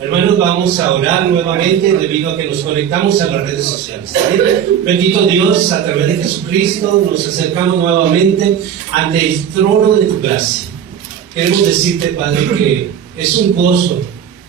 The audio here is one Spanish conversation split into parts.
Hermanos, vamos a orar nuevamente debido a que nos conectamos a las redes sociales. ¿Sí? Bendito Dios, a través de Jesucristo nos acercamos nuevamente ante el trono de tu gracia. Queremos decirte, Padre, que es un gozo,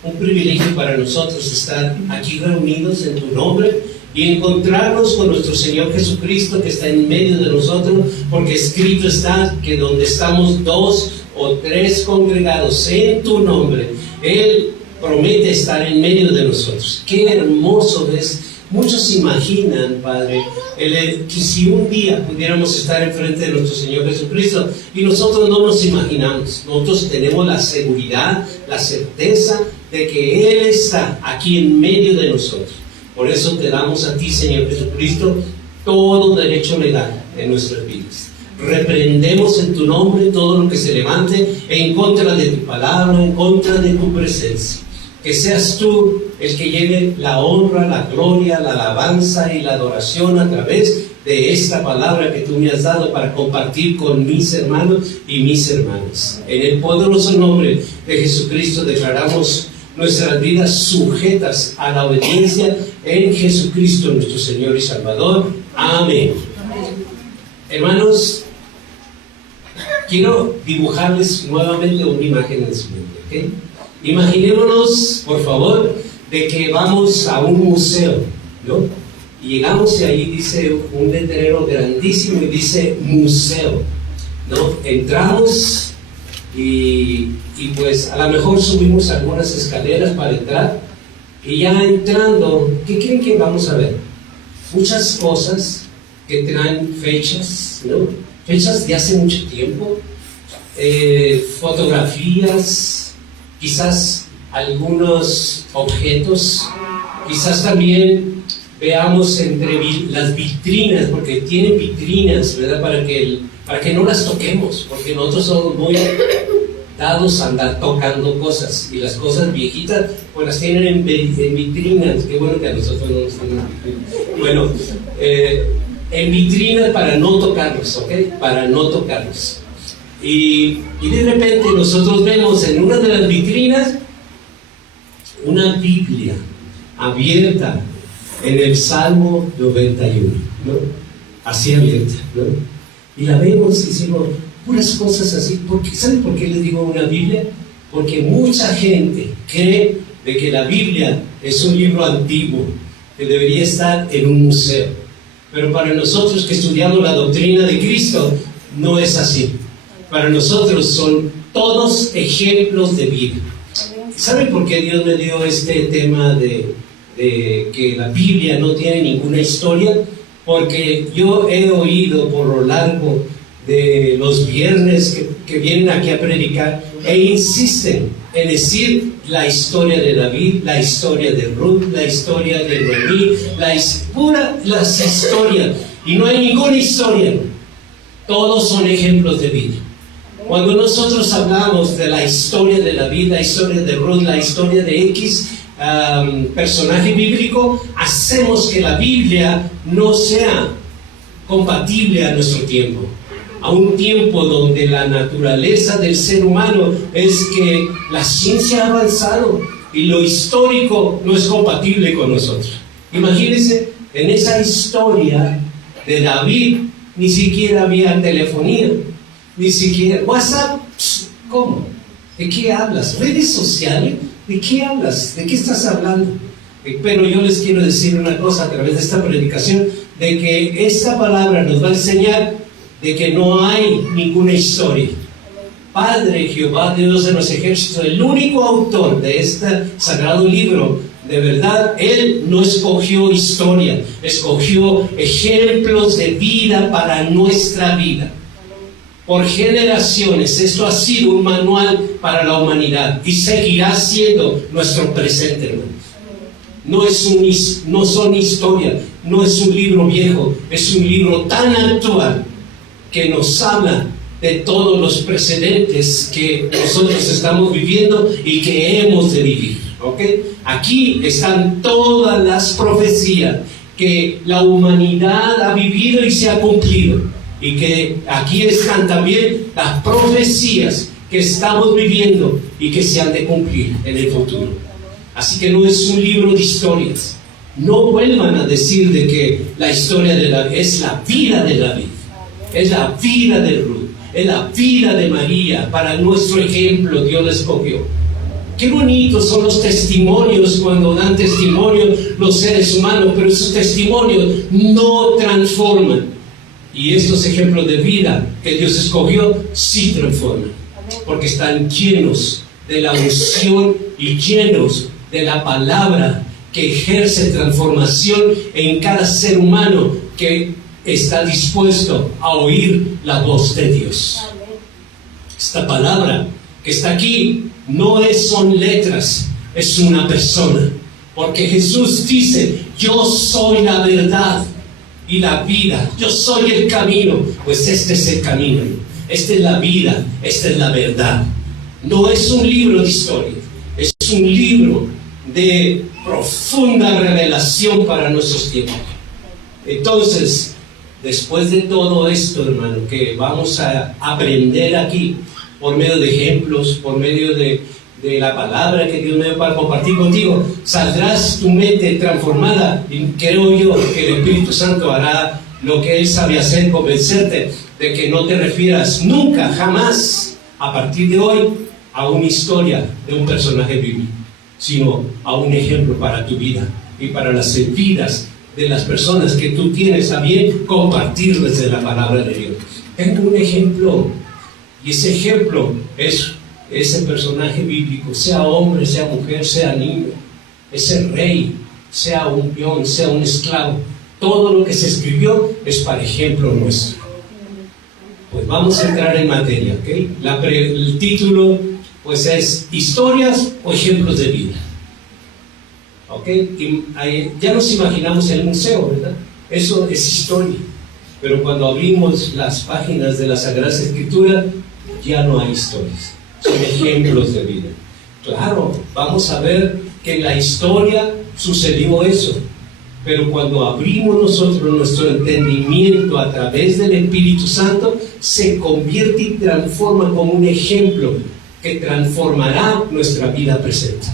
un privilegio para nosotros estar aquí reunidos en tu nombre y encontrarnos con nuestro Señor Jesucristo que está en medio de nosotros, porque escrito está que donde estamos 2 o 3 congregados en tu nombre, Él promete estar en medio de nosotros. Qué hermoso es. Muchos imaginan, Padre, que si un día pudiéramos estar enfrente de nuestro Señor Jesucristo, y nosotros no nos imaginamos. Nosotros tenemos la seguridad, la certeza de que Él está aquí en medio de nosotros. Por eso te damos a ti, Señor Jesucristo, todo derecho legal en nuestras vidas. Reprendemos en tu nombre todo lo que se levante en contra de tu palabra, en contra de tu presencia. Que seas tú el que lleve la honra, la gloria, la alabanza y la adoración a través de esta palabra que tú me has dado para compartir con mis hermanos y mis hermanas. En el poderoso nombre de Jesucristo declaramos nuestras vidas sujetas a la obediencia en Jesucristo nuestro Señor y Salvador. Amén. Hermanos, quiero dibujarles nuevamente una imagen en su mente, ¿ok? Imaginémonos, por favor, de que vamos a un museo, ¿no? Y llegamos y ahí dice un letrero grandísimo y dice museo, ¿no? Entramos y pues a lo mejor subimos algunas escaleras para entrar y ya entrando, ¿qué creen que vamos a ver? Muchas cosas que traen fechas, ¿no? Fechas de hace mucho tiempo, fotografías, quizás algunos objetos, quizás también veamos entre las vitrinas, porque tienen vitrinas, ¿verdad? Para que no las toquemos, porque nosotros somos muy dados a andar tocando cosas, y las cosas viejitas, pues las tienen en vitrinas. Qué bueno que a nosotros no nos tienen en vitrinas. Bueno, en vitrinas para no tocarlos, ¿ok? Para no tocarlos. Y de repente nosotros vemos en una de las vitrinas una Biblia abierta en el Salmo 91, ¿no? Así abierta, ¿no? Y la vemos y decimos puras cosas así. ¿Saben por qué les digo una Biblia? Porque mucha gente cree de que la Biblia es un libro antiguo que debería estar en un museo. Pero para nosotros que estudiamos la doctrina de Cristo, no es así. Para nosotros son todos ejemplos de vida. ¿Saben por qué Dios me dio este tema de que la Biblia no tiene ninguna historia? Porque yo he oído por lo largo de los viernes que vienen aquí a predicar e insisten en decir la historia de David, la historia de Ruth, la historia de Noemí, las historias. Y no hay ninguna historia. Todos son ejemplos de vida. Cuando nosotros hablamos de la historia de David, la historia de Ruth, la historia de X personaje bíblico, hacemos que la Biblia no sea compatible a nuestro tiempo, a un tiempo donde la naturaleza del ser humano es que la ciencia ha avanzado y lo histórico no es compatible con nosotros. Imagínense, en esa historia de David ni siquiera había telefonía, ni siquiera WhatsApp. ¿Cómo? ¿De qué hablas? ¿Redes sociales? ¿De qué hablas? ¿De qué estás hablando? Pero yo les quiero decir una cosa a través de esta predicación, de que esta palabra nos va a enseñar de que no hay ninguna historia. Padre Jehová, Dios de los ejércitos, el único autor de este sagrado libro, de verdad, Él no escogió historia, escogió ejemplos de vida para nuestra vida. Por generaciones, esto ha sido un manual para la humanidad y seguirá siendo nuestro presente, hermanos. No son historias, no es un libro viejo, es un libro tan actual que nos habla de todos los precedentes que nosotros estamos viviendo y que hemos de vivir, ¿ok? Aquí están todas las profecías que la humanidad ha vivido y se ha cumplido. Y que aquí están también las profecías que estamos viviendo y que se han de cumplir en el futuro. Así que no es un libro de historias. No vuelvan a decir de que la historia de David es la vida de David, es la vida de Ruth, es la vida de María. Para nuestro ejemplo Dios la escogió. Qué bonitos son los testimonios cuando dan testimonio los seres humanos, pero esos testimonios no transforman. Y estos ejemplos de vida que Dios escogió sí transforman, porque están llenos de la unción y llenos de la palabra que ejerce transformación en cada ser humano que está dispuesto a oír la voz de Dios. Esta palabra que está aquí no son letras, es una persona, porque Jesús dice: yo soy la verdad y la vida, yo soy el camino. Pues este es el camino, esta es la vida, esta es la verdad. No es un libro de historia, es un libro de profunda revelación para nuestros tiempos. Entonces, después de todo esto, hermano, que vamos a aprender aquí por medio de ejemplos, por medio de la palabra que Dios me dio para compartir contigo, saldrás tu mente transformada, y creo yo que el Espíritu Santo hará lo que Él sabe hacer, convencerte de que no te refieras nunca, jamás, a partir de hoy, a una historia de un personaje bíblico, sino a un ejemplo para tu vida y para las vidas de las personas que tú tienes a bien compartirles de la palabra de Dios. Tengo un ejemplo, y ese ejemplo es ese personaje bíblico, sea hombre, sea mujer, sea niño, ese rey, sea un peón, sea un esclavo. Todo lo que se escribió es para ejemplo nuestro. Pues vamos a entrar en materia, ¿ok? El título pues es historias o ejemplos de vida, ¿ok? Y ya nos imaginamos el museo, ¿verdad? Eso es historia, pero cuando abrimos las páginas de la Sagrada Escritura ya no hay historias, son ejemplos de vida. Claro, vamos a ver que en la historia sucedió eso, pero cuando abrimos nosotros nuestro entendimiento a través del Espíritu Santo, se convierte y transforma como un ejemplo que transformará nuestra vida presente.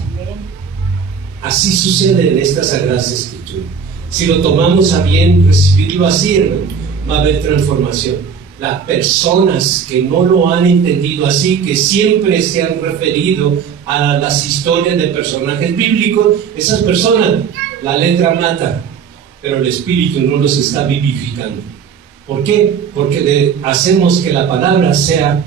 Así sucede en estas Sagradas Escrituras. Si lo tomamos a bien recibirlo así, hermano, va a haber transformación. Las personas que no lo han entendido así, que siempre se han referido a las historias de personajes bíblicos, esas personas, la letra mata, pero el Espíritu no los está vivificando. ¿Por qué? Porque hacemos que la palabra sea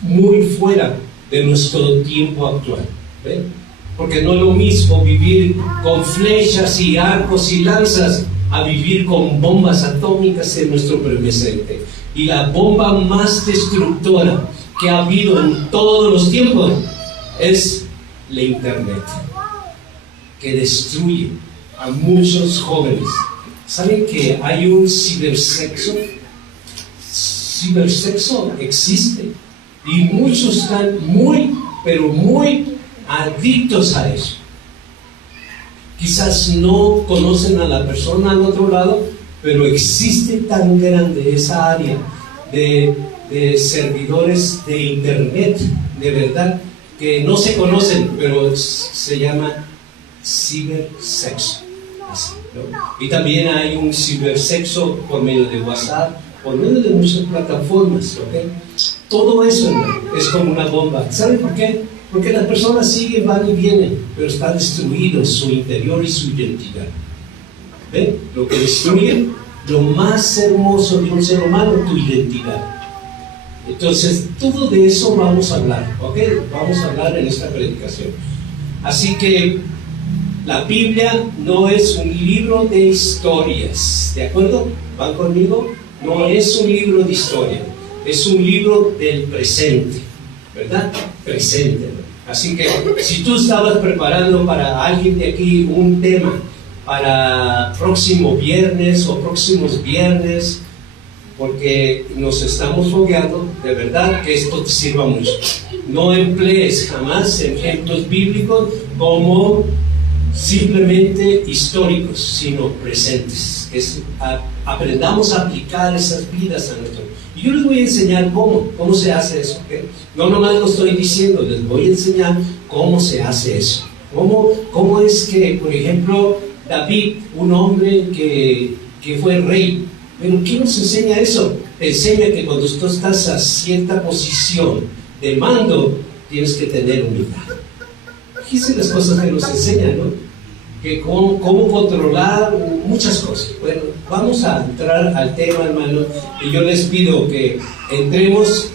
muy fuera de nuestro tiempo actual. ¿Ven? Porque no es lo mismo vivir con flechas y arcos y lanzas a vivir con bombas atómicas en nuestro presente. Y la bomba más destructora que ha habido en todos los tiempos es la internet, que destruye a muchos jóvenes. ¿Saben que hay un cibersexo? Cibersexo existe y muchos están pero muy adictos a eso. Quizás no conocen a la persona al otro lado, pero existe tan grande esa área de servidores de internet, de verdad, que no se conocen, pero se llama cibersexo. Así, ¿no? Y también hay un cibersexo por medio de WhatsApp, por medio de muchas plataformas, ¿ok? Todo eso es como una bomba. ¿Saben por qué? Porque las personas siguen, van y vienen, pero está destruido su interior y su identidad. ¿Ven? Lo que destruye lo más hermoso de un ser humano, tu identidad. Entonces, todo de eso vamos a hablar, ¿ok? Vamos a hablar en esta predicación. Así que la Biblia no es un libro de historias, ¿de acuerdo? ¿Van conmigo? No es un libro de historia, es un libro del presente, ¿verdad? Presente. Así que si tú estabas preparando para alguien de aquí un tema para próximo viernes o próximos viernes, porque nos estamos fogueando, de verdad que esto te sirva mucho. No emplees jamás ejemplos bíblicos como simplemente históricos, sino presentes. Aprendamos a aplicar esas vidas a nuestro. Y yo les voy a enseñar cómo se hace eso, ¿okay? No nomás lo estoy diciendo, les voy a enseñar cómo se hace eso. ¿Cómo es que, por ejemplo, David, un hombre que fue rey, pero ¿qué nos enseña eso? Te enseña que cuando tú estás a cierta posición de mando, tienes que tener humildad. Fíjense las cosas que nos enseñan, ¿no? Que cómo controlar muchas cosas. Bueno, vamos a entrar al tema, hermano, y yo les pido que entremos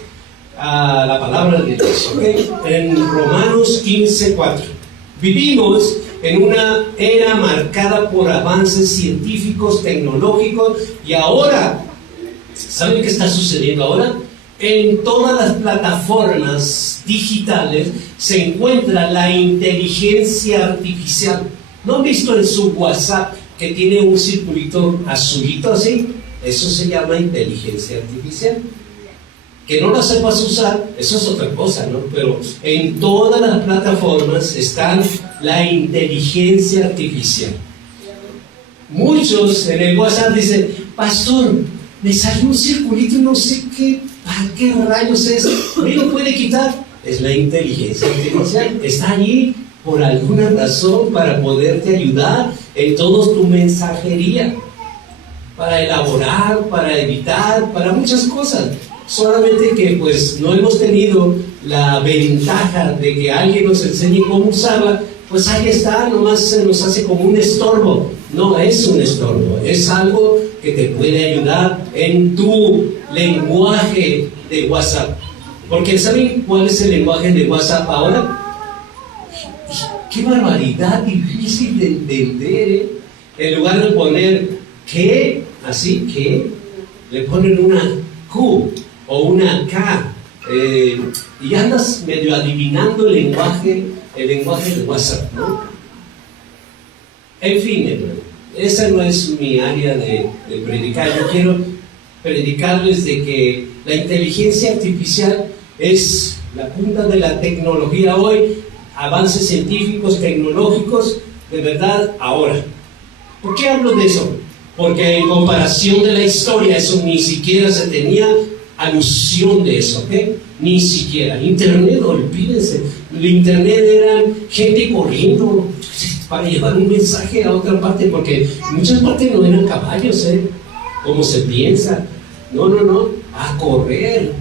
a la palabra de Dios, ¿ok? En Romanos 15:4. Vivimos en una era marcada por avances científicos, tecnológicos, y ahora, ¿saben qué está sucediendo ahora? En todas las plataformas digitales se encuentra la inteligencia artificial. ¿No han visto en su WhatsApp que tiene un circulito azulito así? Eso se llama inteligencia artificial. Que no la sepas usar, eso es otra cosa, ¿no? Pero en todas las plataformas está la inteligencia artificial. Muchos en el WhatsApp dicen, pastor, me salió un circulito y no sé ¿para qué rayos es? ¿Me lo puede quitar? Es la inteligencia artificial, está allí por alguna razón para poderte ayudar en toda tu mensajería, para elaborar, para editar, para muchas cosas. Solamente que pues no hemos tenido la ventaja de que alguien nos enseñe cómo usarla, pues ahí está, nomás se nos hace como un estorbo. No es un estorbo, es algo que te puede ayudar en tu lenguaje de WhatsApp. Porque ¿saben cuál es el lenguaje de WhatsApp ahora? ¡Qué barbaridad! Difícil de entender, ¿eh? En lugar de poner que, así que, le ponen una Q o una K, y andas medio adivinando el lenguaje de WhatsApp, ¿no? En fin, hermano, esa no es mi área de predicar. Yo quiero predicarles de que la inteligencia artificial es la punta de la tecnología hoy, avances científicos, tecnológicos, de verdad, ahora. ¿Por qué hablo de eso? Porque en comparación de la historia, eso ni siquiera se tenía alusión de eso, ¿ok? Ni siquiera. Internet, olvídense. El Internet eran gente corriendo para llevar un mensaje a otra parte, porque en muchas partes no eran caballos, como se piensa. No, a correr.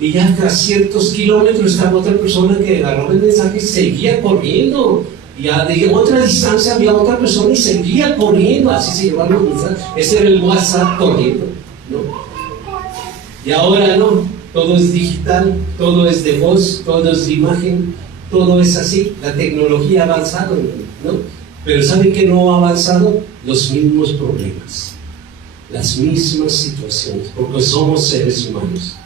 Y ya a ciertos kilómetros estaba otra persona que agarraba el mensaje y seguía corriendo. Y a de otra distancia había otra persona y seguía corriendo. Así se llevaban los mensajes. Ese era el WhatsApp corriendo, ¿no? Y ahora no, todo es digital, todo es de voz, todo es de imagen, todo es así. La tecnología ha avanzado, ¿no? Pero ¿saben qué no ha avanzado? Los mismos problemas, las mismas situaciones, porque somos seres humanos.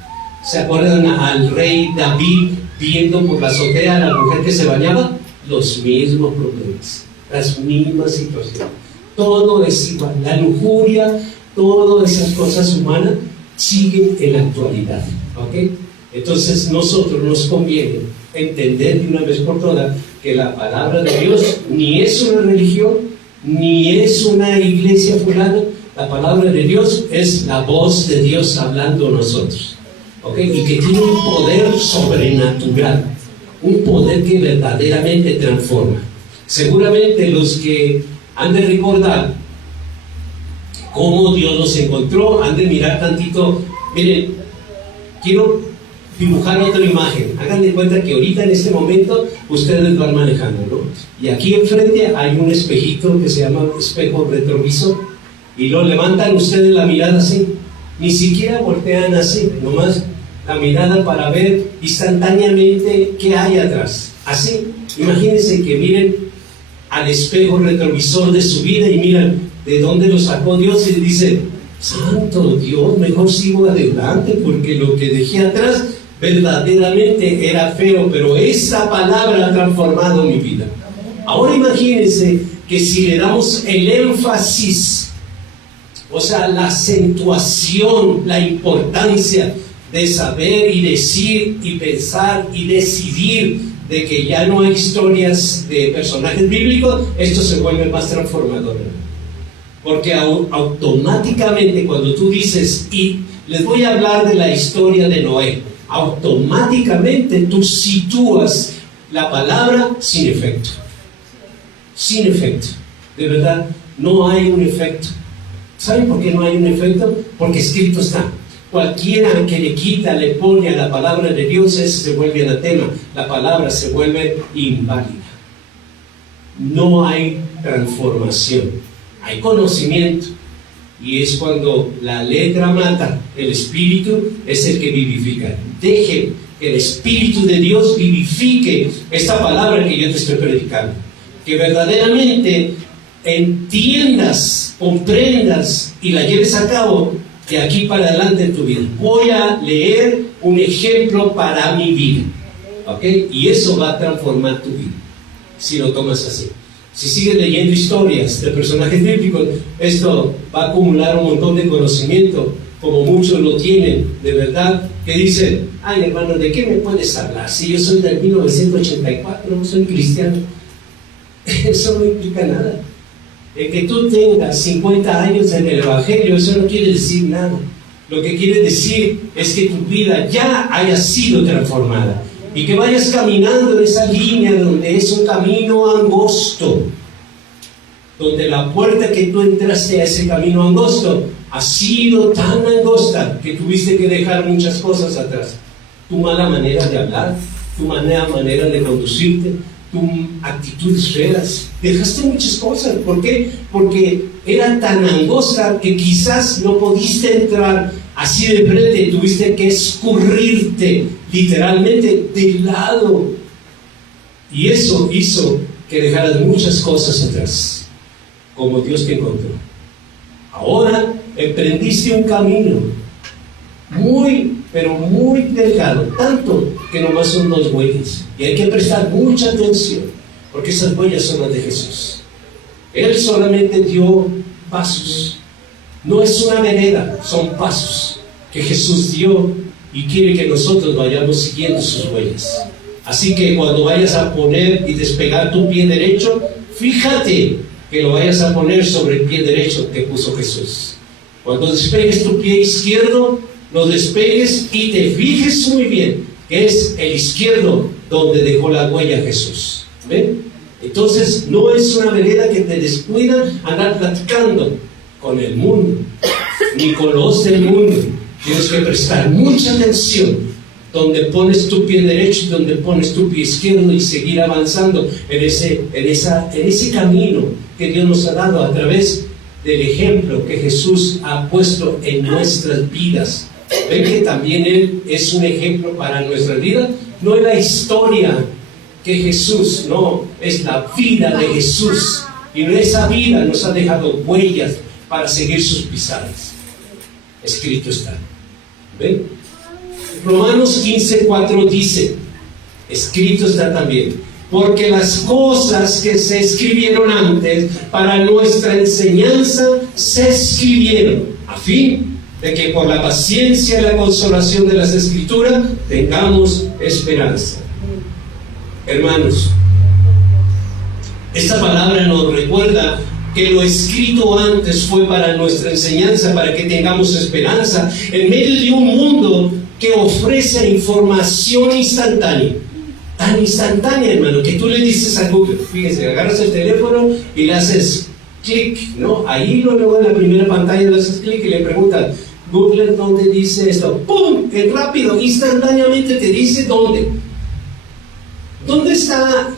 ¿Se acuerdan al rey David viendo por la azotea a la mujer que se bañaba? Los mismos problemas, las mismas situaciones. Todo es igual. La lujuria, todas esas cosas humanas siguen en la actualidad, ¿ok? Entonces nosotros nos conviene entender de una vez por todas que la palabra de Dios ni es una religión, ni es una iglesia fulana. La palabra de Dios es la voz de Dios hablando a nosotros, ¿ok? Y que tiene un poder sobrenatural, un poder que verdaderamente transforma. Seguramente los que han de recordar cómo Dios los encontró, han de mirar tantito. Miren, quiero dibujar otra imagen. Hagan de cuenta que ahorita en este momento ustedes van manejando, ¿no? Y aquí enfrente hay un espejito que se llama espejo retrovisor, y lo levantan ustedes la mirada así, ni siquiera voltean así, nomás la mirada para ver instantáneamente qué hay atrás. Así, imagínense que miren al espejo retrovisor de su vida y miran de dónde lo sacó Dios y dice, santo Dios, mejor sigo adelante porque lo que dejé atrás verdaderamente era feo, pero esa palabra ha transformado mi vida. Ahora imagínense que si le damos el énfasis, o sea, la acentuación, la importancia de saber y decir y pensar y decidir de que ya no hay historias de personajes bíblicos, esto se vuelve más transformador. Porque automáticamente cuando tú dices y les voy a hablar de la historia de Noé. Automáticamente tú sitúas la palabra sin efecto. Sin efecto. De verdad, no hay un efecto. ¿Saben por qué no hay un efecto? Porque escrito está. Cualquiera que le quita, le pone a la palabra de Dios, ese se vuelve anatema. La palabra se vuelve inválida. No hay transformación. Hay conocimiento. Y es cuando la letra mata, el Espíritu es el que vivifica. Deje que el Espíritu de Dios vivifique esta palabra que yo te estoy predicando. Que verdaderamente entiendas, comprendas y la lleves a cabo de aquí para adelante en tu vida. Voy a leer un ejemplo para mi vida, ¿ok? Y eso va a transformar tu vida, si lo tomas así. Si sigues leyendo historias de personajes bíblicos, esto va a acumular un montón de conocimiento, como muchos lo tienen, de verdad, que dicen, ay hermano, ¿de qué me puedes hablar? Si yo soy del 1984, no soy cristiano. Eso no implica nada. El que tú tengas 50 años en el Evangelio, eso no quiere decir nada. Lo que quiere decir es que tu vida ya haya sido transformada y que vayas caminando en esa línea donde es un camino angosto, donde la puerta que tú entraste a ese camino angosto ha sido tan angosta que tuviste que dejar muchas cosas atrás. Tu mala manera de hablar, tu manera de conducirte, tus actitudes feas, dejaste muchas cosas. ¿Por qué? Porque era tan angosta que quizás no pudiste entrar así de frente, tuviste que escurrirte literalmente de lado, y eso hizo que dejaras muchas cosas atrás, como Dios te encontró. Ahora emprendiste un camino muy, pero muy delgado, tanto que nomás son 2 huellas, y hay que prestar mucha atención, porque esas huellas son las de Jesús. Él solamente dio pasos, no es una vereda, son pasos que Jesús dio y quiere que nosotros vayamos siguiendo sus huellas. Así que cuando vayas a poner y despegar tu pie derecho, fíjate que lo vayas a poner sobre el pie derecho que puso Jesús. Cuando despegues tu pie izquierdo, lo despegues y te fijes muy bien que es el izquierdo donde dejó la huella Jesús. ¿Ven? Entonces no es una vereda que te descuida andar platicando con el mundo, ni con los del mundo. Tienes que prestar mucha atención donde pones tu pie derecho y donde pones tu pie izquierdo, y seguir avanzando en ese camino que Dios nos ha dado a través del ejemplo que Jesús ha puesto en nuestras vidas. ¿Ven que también Él es un ejemplo para nuestra vida? No es la historia que Jesús, no, es la vida de Jesús, y en esa vida nos ha dejado huellas para seguir sus pisadas. Escrito está. ¿Ven? Romanos 15:4 dice, escrito está también, porque las cosas que se escribieron antes para nuestra enseñanza se escribieron a fin de que por la paciencia y la consolación de las Escrituras tengamos esperanza. Hermanos, esta palabra nos recuerda que lo escrito antes fue para nuestra enseñanza, para que tengamos esperanza en medio de un mundo que ofrece información instantánea. Tan instantánea, hermano, que tú le dices a Google, fíjense, agarras el teléfono y le haces clic, ¿no? Ahí luego en la primera pantalla le haces clic y le preguntas, Google, ¿dónde dice esto? ¡Pum! Es rápido, instantáneamente te dice dónde. ¿Dónde está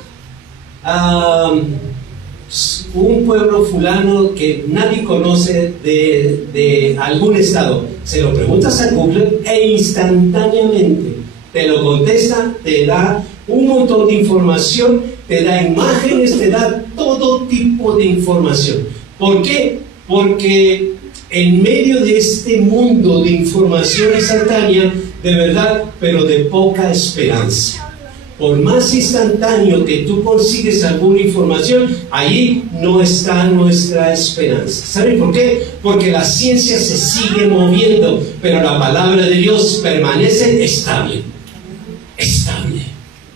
un pueblo fulano que nadie conoce de algún estado? Se lo preguntas a Google e instantáneamente te lo contesta, te da un montón de información, te da imágenes, te da todo tipo de información. ¿Por qué? Porque en medio de este mundo de información instantánea, de verdad, pero de poca esperanza. Por más instantáneo que tú consigues alguna información, ahí no está nuestra esperanza. ¿Saben por qué? Porque la ciencia se sigue moviendo, pero la palabra de Dios permanece estable. Estable.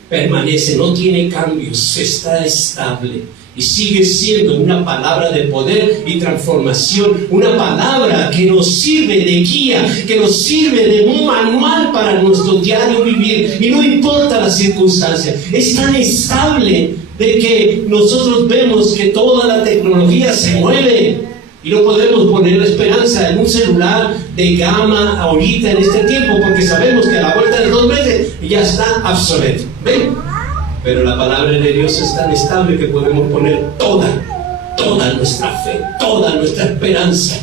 Permanece, no tiene cambios, está estable. Y sigue siendo una palabra de poder y transformación, una palabra que nos sirve de guía, que nos sirve de un manual para nuestro diario vivir. Y no importa la circunstancia, es tan estable de que nosotros vemos que toda la tecnología se mueve. Y no podemos poner la esperanza en un celular de gama ahorita en este tiempo, porque sabemos que a la vuelta de 2 meses ya está obsoleto. ¿Ven? Pero la palabra de Dios es tan estable que podemos poner toda nuestra fe, toda nuestra esperanza,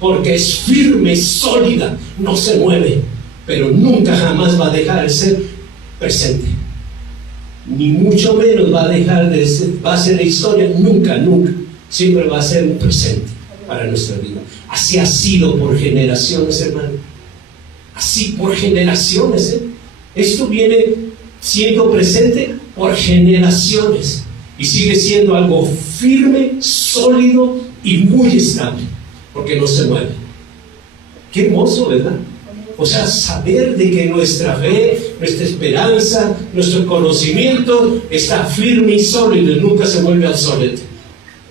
porque es firme, sólida, no se mueve, pero nunca jamás va a dejar de ser presente. Ni mucho menos va a dejar de ser, va a ser historia, nunca, siempre va a ser un presente para nuestra vida. Así ha sido por generaciones, hermano. Así por generaciones, ¿eh? Esto viene siendo presente por generaciones y sigue siendo algo firme, sólido y muy estable, porque no se mueve. Qué hermoso, ¿verdad? O sea, saber de que nuestra fe, nuestra esperanza, nuestro conocimiento está firme y sólido y nunca se vuelve obsoleto.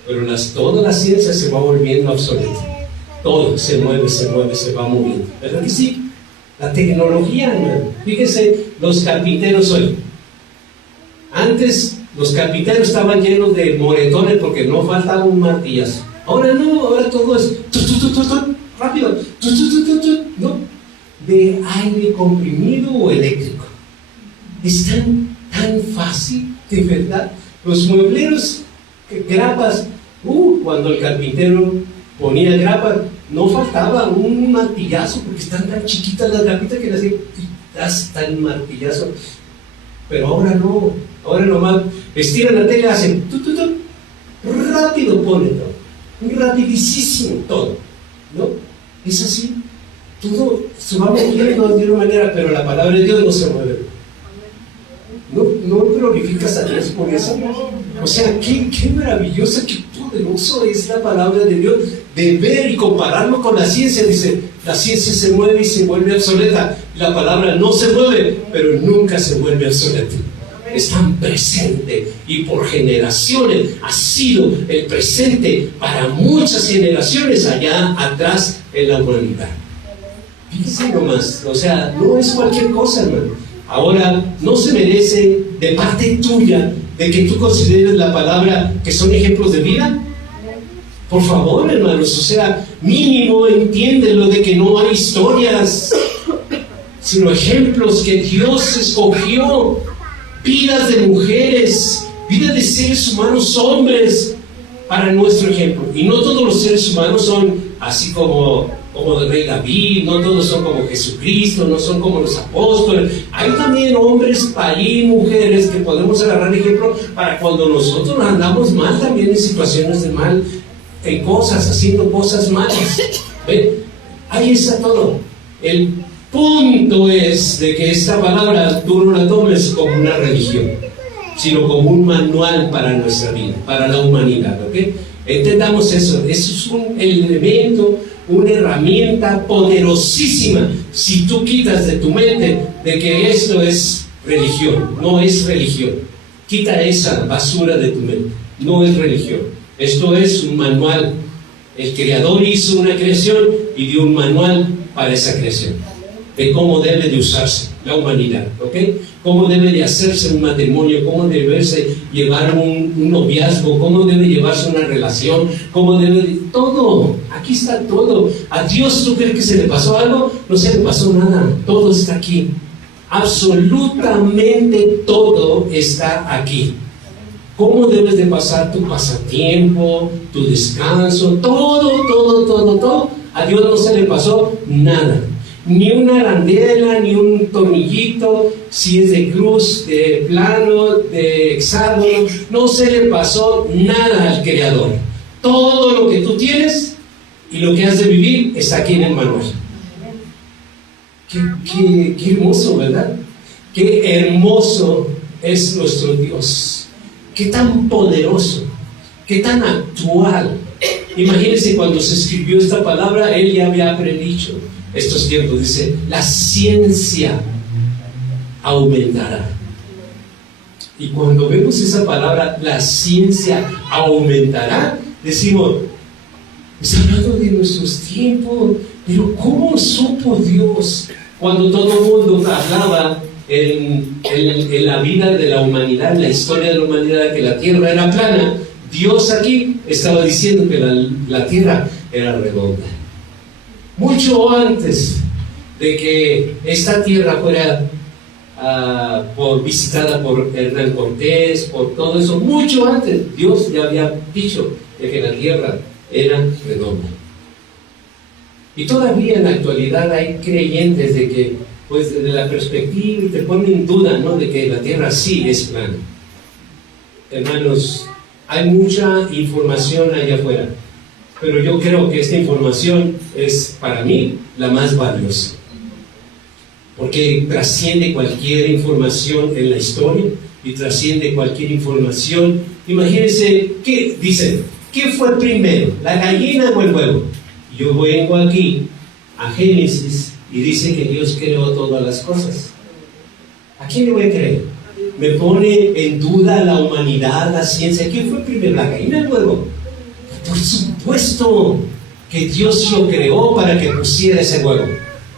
Pero toda la ciencia se va volviendo obsoleta. Todo se mueve, se va moviendo. ¿Verdad que sí? La tecnología, hermano. Fíjense, los carpinteros hoy. Antes los carpinteros estaban llenos de moretones porque no faltaba un martillazo. Ahora no, ahora todo es rápido, ¿no? De aire comprimido o eléctrico. Es tan fácil, de verdad. Los muebleros, grapas, cuando el carpintero ponía grapa, no faltaba un martillazo porque están tan chiquitas las grapitas que le hacían hasta el martillazo. Pero ahora nomás estiran la tela, hacen rápido ponen todo, rapidísimo todo, ¿no? Es así, todo se va moviendo de una manera, pero la palabra de Dios no se mueve. ¿No glorificas a Dios por eso? O sea, qué maravillosa, qué poderoso es la palabra de Dios, de ver y compararlo con la ciencia. Dice, la ciencia se mueve y se vuelve obsoleta. La palabra no se mueve, pero nunca se vuelve obsoleta. Es tan presente y por generaciones ha sido el presente para muchas generaciones allá atrás en la humanidad. Fíjense nomás, o sea, no es cualquier cosa, hermano. Ahora, no se merece de parte tuya de que tú consideres la palabra que son ejemplos de vida. Por favor, hermanos, o sea, mínimo entiéndelo de que no hay historias, sino ejemplos que Dios escogió, vidas de mujeres, vidas de seres humanos, hombres, para nuestro ejemplo. Y no todos los seres humanos son así como el rey David, no todos son como Jesucristo, no son como los apóstoles. Hay también hombres ahí, mujeres que podemos agarrar ejemplo para cuando nosotros andamos mal también en situaciones de mal, en cosas, haciendo cosas malas. ¿Ven? Ahí está todo. El punto es de que esta palabra tú no la tomes como una religión, sino como un manual para nuestra vida, para la humanidad, ¿ok? Entendamos eso. Eso es un elemento, una herramienta poderosísima si tú quitas de tu mente de que esto es religión. No es religión. Quita esa basura de tu mente. No es religión. Esto es un manual. El Creador hizo una creación y dio un manual para esa creación, de cómo debe de usarse la humanidad, ¿ok? Cómo debe de hacerse un matrimonio, cómo debe llevar un noviazgo, cómo debe llevarse una relación, cómo debe de... Todo, aquí está todo. ¿A Dios tú crees que se le pasó algo? No se le pasó nada, todo está aquí. Absolutamente todo está aquí. ¿Cómo debes de pasar tu pasatiempo, tu descanso? Todo. A Dios no se le pasó nada. Ni una arandela, ni un tornillito, si es de cruz, de plano, de hexágono, no se le pasó nada al Creador. Todo lo que tú tienes y lo que has de vivir está aquí en el manual. Qué hermoso, ¿verdad? Qué hermoso es nuestro Dios. Qué tan poderoso, qué tan actual. Imagínense cuando se escribió esta palabra, él ya había predicho estos tiempos. Dice, la ciencia aumentará. Y cuando vemos esa palabra, la ciencia aumentará, decimos, está hablando de nuestros tiempos, pero ¿cómo supo Dios cuando todo el mundo hablaba en la vida de la humanidad, en la historia de la humanidad, que la tierra era plana? Dios aquí estaba diciendo que la tierra era redonda. Mucho antes de que esta tierra fuera visitada por Hernán Cortés, por todo eso, mucho antes, Dios ya había dicho de que la tierra era redonda. Y todavía en la actualidad hay creyentes de que, pues desde la perspectiva, te ponen en duda, ¿no?, de que la tierra sí es plana. Hermanos, hay mucha información allá afuera, pero yo creo que esta información es para mí la más valiosa, porque trasciende cualquier información en la historia y trasciende cualquier información. Imagínense, ¿qué dicen? ¿Qué fue primero, la gallina o el huevo? Yo vengo aquí a Génesis y dice que Dios creó todas las cosas. ¿A quién le voy a creer? Me pone en duda la humanidad, la ciencia. ¿Qué fue primero, la gallina o el huevo? Por supuesto que Dios lo creó para que pusiera ese huevo.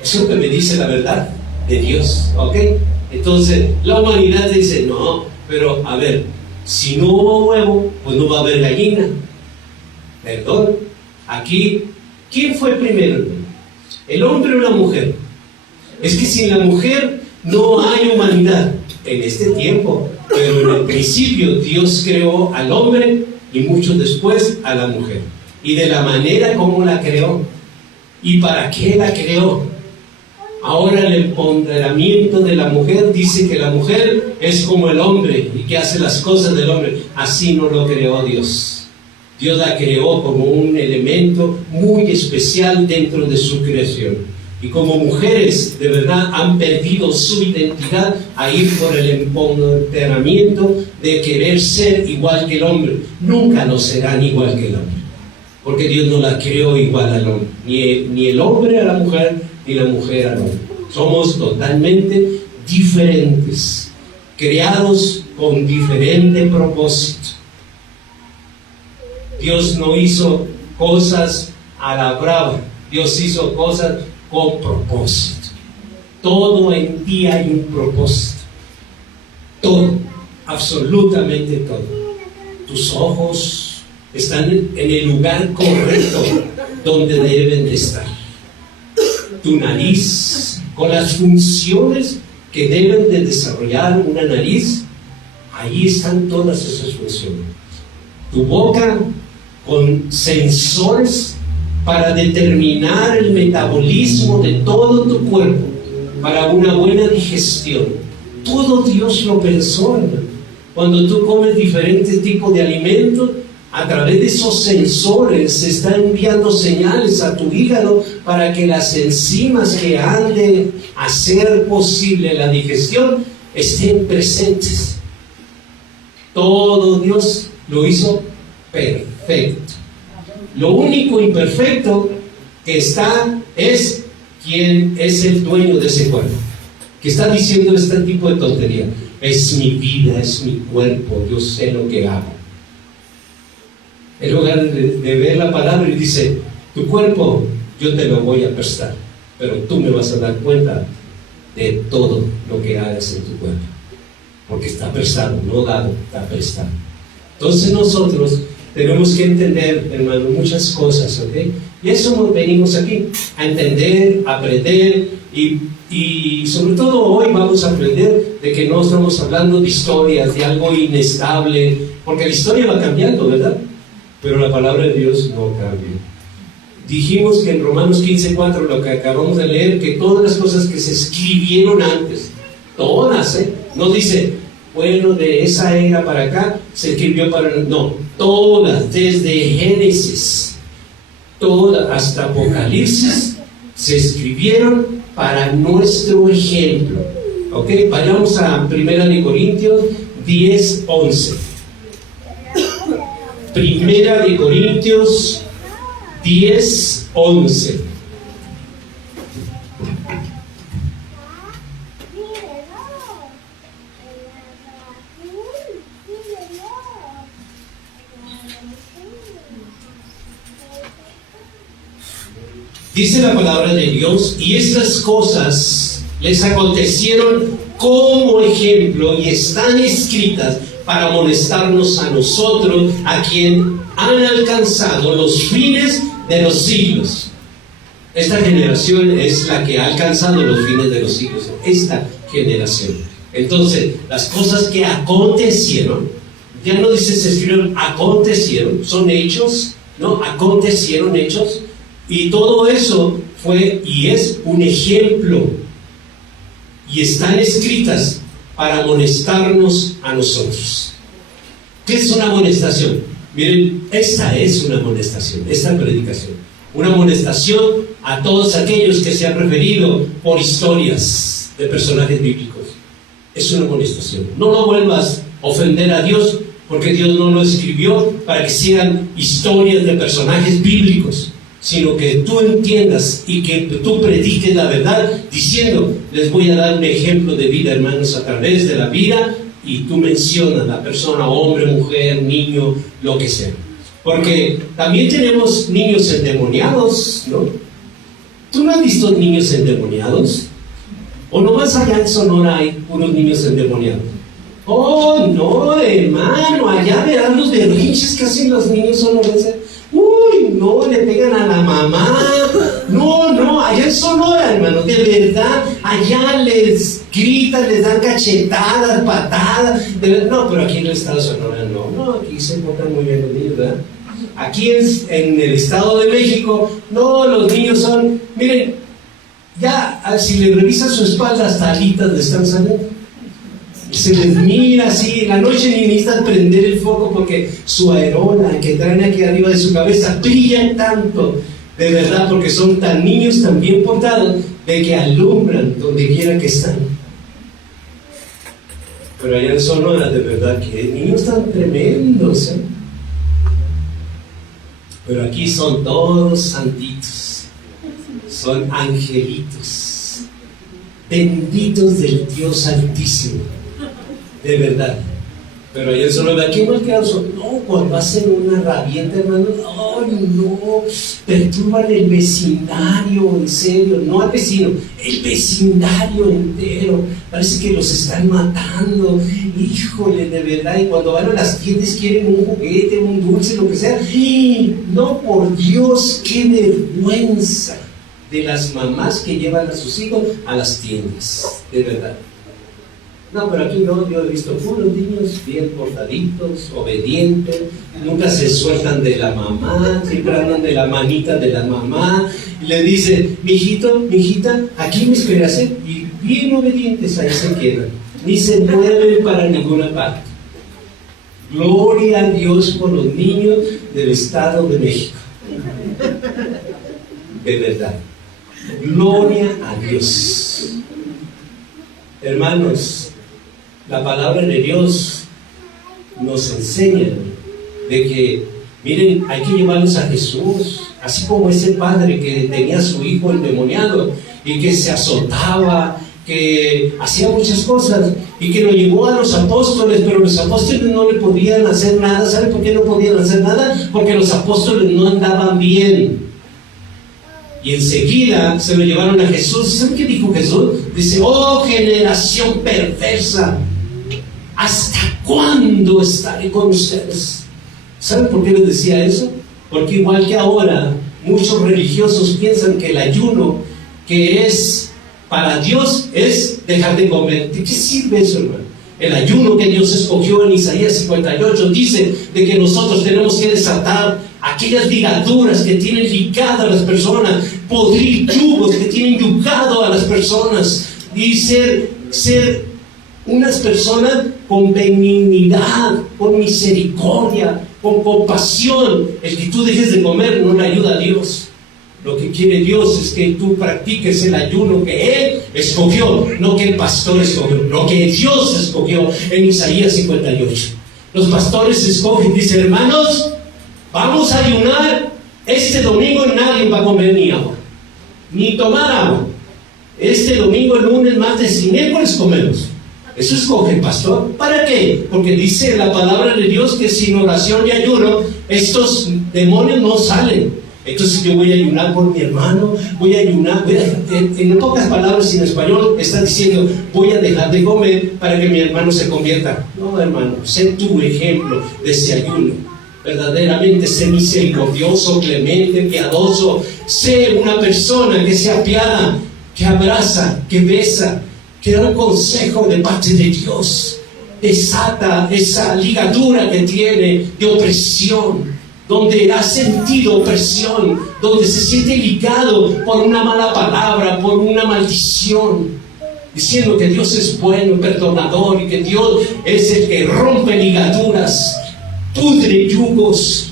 Eso es lo que me dice la verdad de Dios, ¿ok? Entonces la humanidad dice, no, pero a ver, si no hubo huevo, pues no va a haber gallina. Perdón, aquí, ¿quién fue primero? ¿El hombre o la mujer? Es que sin la mujer no hay humanidad en este tiempo, pero en el principio Dios creó al hombre y mucho después a la mujer, y de la manera como la creó y para qué la creó. Ahora el empoderamiento de la mujer dice que la mujer es como el hombre y que hace las cosas del hombre. Así no lo creó Dios. Dios la creó como un elemento muy especial dentro de su creación. Y como mujeres de verdad han perdido su identidad a ir por el empoderamiento de querer ser igual que el hombre. Nunca lo serán igual que el hombre, porque Dios no la creó igual al hombre, ni el hombre a la mujer, ni la mujer al hombre. Somos totalmente diferentes, creados con diferente propósito. Dios no hizo cosas a la brava, Dios hizo cosas con propósito. Todo en ti hay un propósito. Todo, absolutamente todo. Tus ojos están en el lugar correcto donde deben de estar. Tu nariz, con las funciones que deben de desarrollar una nariz, ahí están todas esas funciones. Tu boca, con sensores para determinar el metabolismo de todo tu cuerpo, para una buena digestión. Todo Dios lo pensó, hermano. Cuando tú comes diferentes tipos de alimentos, a través de esos sensores se están enviando señales a tu hígado para que las enzimas que han de hacer posible la digestión estén presentes. Todo Dios lo hizo perfecto. Lo único imperfecto que está es quién es el dueño de ese cuerpo, que está diciendo este tipo de tontería. Es mi vida, es mi cuerpo, yo sé lo que hago. En lugar de ver la palabra y dice, tu cuerpo yo te lo voy a prestar, pero tú me vas a dar cuenta de todo lo que hagas en tu cuerpo, porque está prestado, no dado, está prestado. Entonces nosotros tenemos que entender, hermano, muchas cosas, ¿ok? Y eso venimos aquí, a entender, a aprender, y sobre todo hoy vamos a aprender de que no estamos hablando de historias, de algo inestable, porque la historia va cambiando, ¿verdad? Pero la palabra de Dios no cambia. Dijimos que en Romanos 15:4, lo que acabamos de leer, que todas las cosas que se escribieron antes, todas, no dice, bueno, de esa era para acá se escribió para... No, todas, desde Génesis, todas hasta Apocalipsis, se escribieron para nuestro ejemplo. ¿Ok? Vayamos a 1 Corintios 10:11. 1 Corintios 10:11. Dice la palabra de Dios, y estas cosas les acontecieron como ejemplo y están escritas para amonestarnos a nosotros, a quien han alcanzado los fines de los siglos. Esta generación es la que ha alcanzado los fines de los siglos. Esta generación. Entonces, las cosas que acontecieron, ya no dice se escribieron, acontecieron, son hechos, ¿no? Acontecieron hechos, y todo eso fue y es un ejemplo, y están escritas para amonestarnos a nosotros. ¿Qué es una amonestación? Miren, esta es una amonestación, esta predicación. Una amonestación a todos aquellos que se han referido por historias de personajes bíblicos. Es una amonestación. No lo vuelvas a ofender a Dios, porque Dios no lo escribió para que sean historias de personajes bíblicos, sino que tú entiendas y que tú prediques la verdad diciendo, les voy a dar un ejemplo de vida, hermanos, a través de la vida, y tú mencionas la persona, hombre, mujer, niño, lo que sea. Porque también tenemos niños endemoniados, ¿no? ¿Tú no has visto niños endemoniados? ¿O nomás allá en Sonora hay unos niños endemoniados? Oh, no, hermano, allá verán los berrinches que hacen los niños sonorenses. Uy, no, le pegan a la mamá. No, allá en Sonora, hermano, de verdad, allá les gritan, les dan cachetadas, patadas. No, pero aquí en el estado de Sonora no, aquí se portan muy bien los niños, ¿verdad? Aquí en el Estado de México, no, los niños son, miren, ya si le revisan su espalda, hasta alitas le están saliendo. Se les mira así, en la noche ni necesitan prender el foco porque su aerola que traen aquí arriba de su cabeza brilla tanto, de verdad, porque son tan niños, tan bien portados, de que alumbran donde quiera que están. Pero allá en Sonora, de verdad, que niños tan tremendos, ¿eh? Pero aquí son todos santitos, son angelitos, benditos del Dios Altísimo, de verdad. Pero allá solo de aquí no quedan, no, cuando hacen una rabieta, hermano, ay, no, perturban el vecindario, en serio, no al vecino, el vecindario entero, parece que los están matando, híjole, de verdad. Y cuando van a las tiendas quieren un juguete, un dulce, lo que sea, y no, por Dios, qué vergüenza de las mamás que llevan a sus hijos a las tiendas, de verdad. No, pero aquí no, yo he visto puros niños bien portaditos, obedientes, nunca se sueltan de la mamá, siempre andan de la manita de la mamá, y le dice, mijito, mijita, aquí me esperas, ¿eh? Y bien obedientes, ahí se quedan, ni se mueven para ninguna parte. Gloria a Dios por los niños del Estado de México. De verdad. Gloria a Dios. Hermanos, la palabra de Dios nos enseña de que, miren, hay que llevarlos a Jesús, así como ese padre que tenía a su hijo endemoniado y que se azotaba, que hacía muchas cosas y que lo llevó a los apóstoles, pero los apóstoles no le podían hacer nada. ¿Saben por qué no podían hacer nada? Porque los apóstoles no andaban bien. Y enseguida se lo llevaron a Jesús. ¿Saben qué dijo Jesús? Dice, oh generación perversa, ¿hasta cuándo estaré con ustedes? ¿Saben por qué les decía eso? Porque igual que ahora, muchos religiosos piensan que el ayuno que es para Dios es dejar de comer. ¿De qué sirve eso, hermano? El ayuno que Dios escogió en Isaías 58 dice de que nosotros tenemos que desatar aquellas ligaduras que tienen ligada a las personas, podrir yugos que tienen yugado a las personas, y ser unas personas con benignidad, con misericordia, con compasión. El que tú dejes de comer no le ayuda a Dios. Lo que quiere Dios es que tú practiques el ayuno que Él escogió, no que el pastor escogió, lo que Dios escogió en Isaías 58. Los pastores escogen, dicen, hermanos, vamos a ayunar, este domingo nadie va a comer ni agua, ni tomar agua. Este domingo, lunes, martes y miércoles comemos. Eso escoge el pastor. ¿Para qué? Porque dice la palabra de Dios que sin oración y ayuno estos demonios no salen. Entonces yo voy a ayunar por mi hermano, en pocas palabras en español está diciendo, voy a dejar de comer para que mi hermano se convierta. No, hermano, sé tu ejemplo de ese ayuno. Verdaderamente sé misericordioso, clemente, piadoso. Sé una persona que se apiada, que abraza, que besa, que da un consejo de parte de Dios. Desata esa ligadura que tiene de opresión, donde ha sentido opresión, donde se siente ligado por una mala palabra, por una maldición, diciendo que Dios es bueno, perdonador, y que Dios es el que rompe ligaduras, pudre yugos.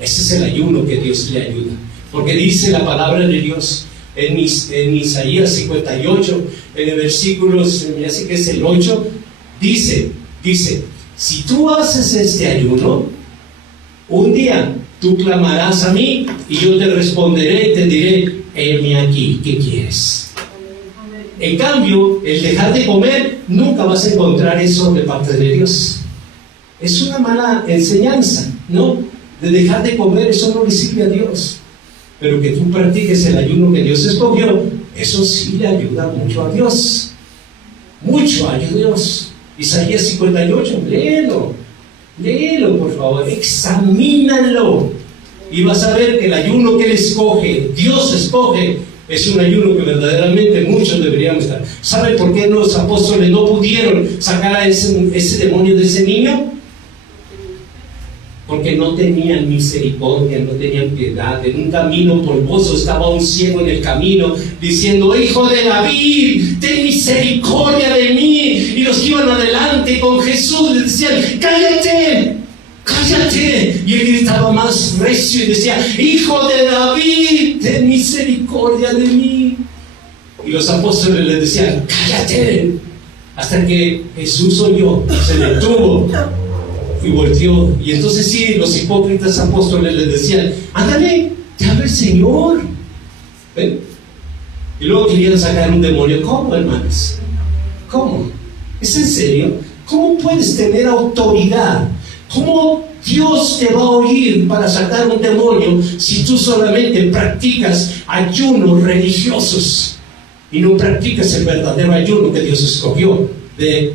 Ese es el ayuno que Dios le ayuda, porque dice la palabra de Dios en Isaías 58, en el versículo, me hace que es el 8, dice, si tú haces este ayuno, un día tú clamarás a mí y yo te responderé y te diré, heme aquí, ¿qué quieres? En cambio, el dejar de comer, nunca vas a encontrar eso de parte de Dios. Es una mala enseñanza, ¿no? De dejar de comer, eso no le sirve a Dios. Pero que tú practiques el ayuno que Dios escogió, eso sí le ayuda mucho a Dios. Mucho a Dios. Isaías 58, léelo por favor, examínalo. Y vas a ver que el ayuno que Él escoge, Dios escoge, es un ayuno que verdaderamente muchos deberían estar. ¿Sabe por qué los apóstoles no pudieron sacar a ese demonio de ese niño? Porque no tenían misericordia, no tenían piedad. En un camino polvoso estaba un ciego en el camino diciendo, hijo de David, ten misericordia de mí. Y los que iban adelante con Jesús le decían, cállate, cállate. Y él gritaba más recio y decía, hijo de David, ten misericordia de mí. Y los apóstoles le decían, cállate. Hasta que Jesús oyó, se detuvo y volteó. Y entonces sí, los hipócritas apóstoles les decían, ándale, te habla el Señor. ¿Ven? Y luego querían sacar un demonio. ¿Cómo, hermanos? ¿Cómo? ¿Es en serio? ¿Cómo puedes tener autoridad? ¿Cómo Dios te va a oír para sacar un demonio si tú solamente practicas ayunos religiosos y no practicas el verdadero ayuno que Dios escogió de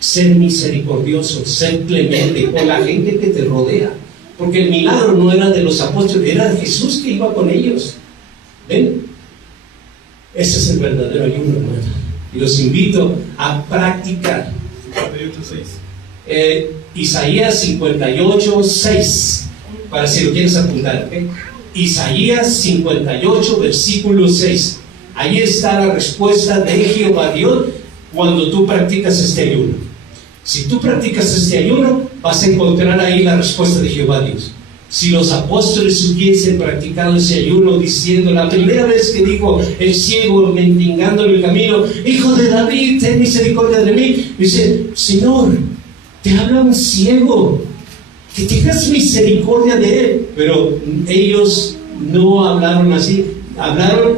ser misericordioso, ser clemente con la gente que te rodea? Porque el milagro no era de los apóstoles, era de Jesús que iba con ellos. ¿Ven? Ese es el verdadero ayuno, hermano. Y los invito a practicar. Isaías 58, 6, para si lo quieres apuntar, ¿okay? Isaías 58, versículo 6. Ahí está la respuesta de Jehová Dios cuando tú practicas este ayuno. Si tú practicas este ayuno, vas a encontrar ahí la respuesta de Jehová Dios. Si los apóstoles hubiesen practicado ese ayuno diciendo, la primera vez que dijo el ciego mendigando en el camino, hijo de David, ten misericordia de mí, dice, Señor, te habla un ciego, que tengas misericordia de él. Pero ellos no hablaron así, hablaron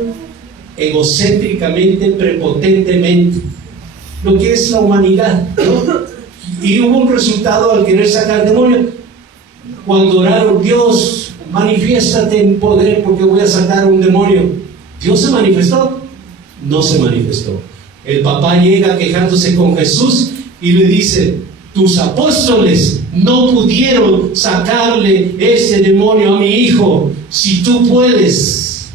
egocéntricamente, prepotentemente, lo que es la humanidad, ¿no? Y hubo un resultado al querer sacar demonio. Cuando oraron, Dios, manifiéstate en poder porque voy a sacar un demonio. ¿Dios se manifestó? No se manifestó. El papá llega quejándose con Jesús y le dice, tus apóstoles no pudieron sacarle ese demonio a mi hijo. Si tú puedes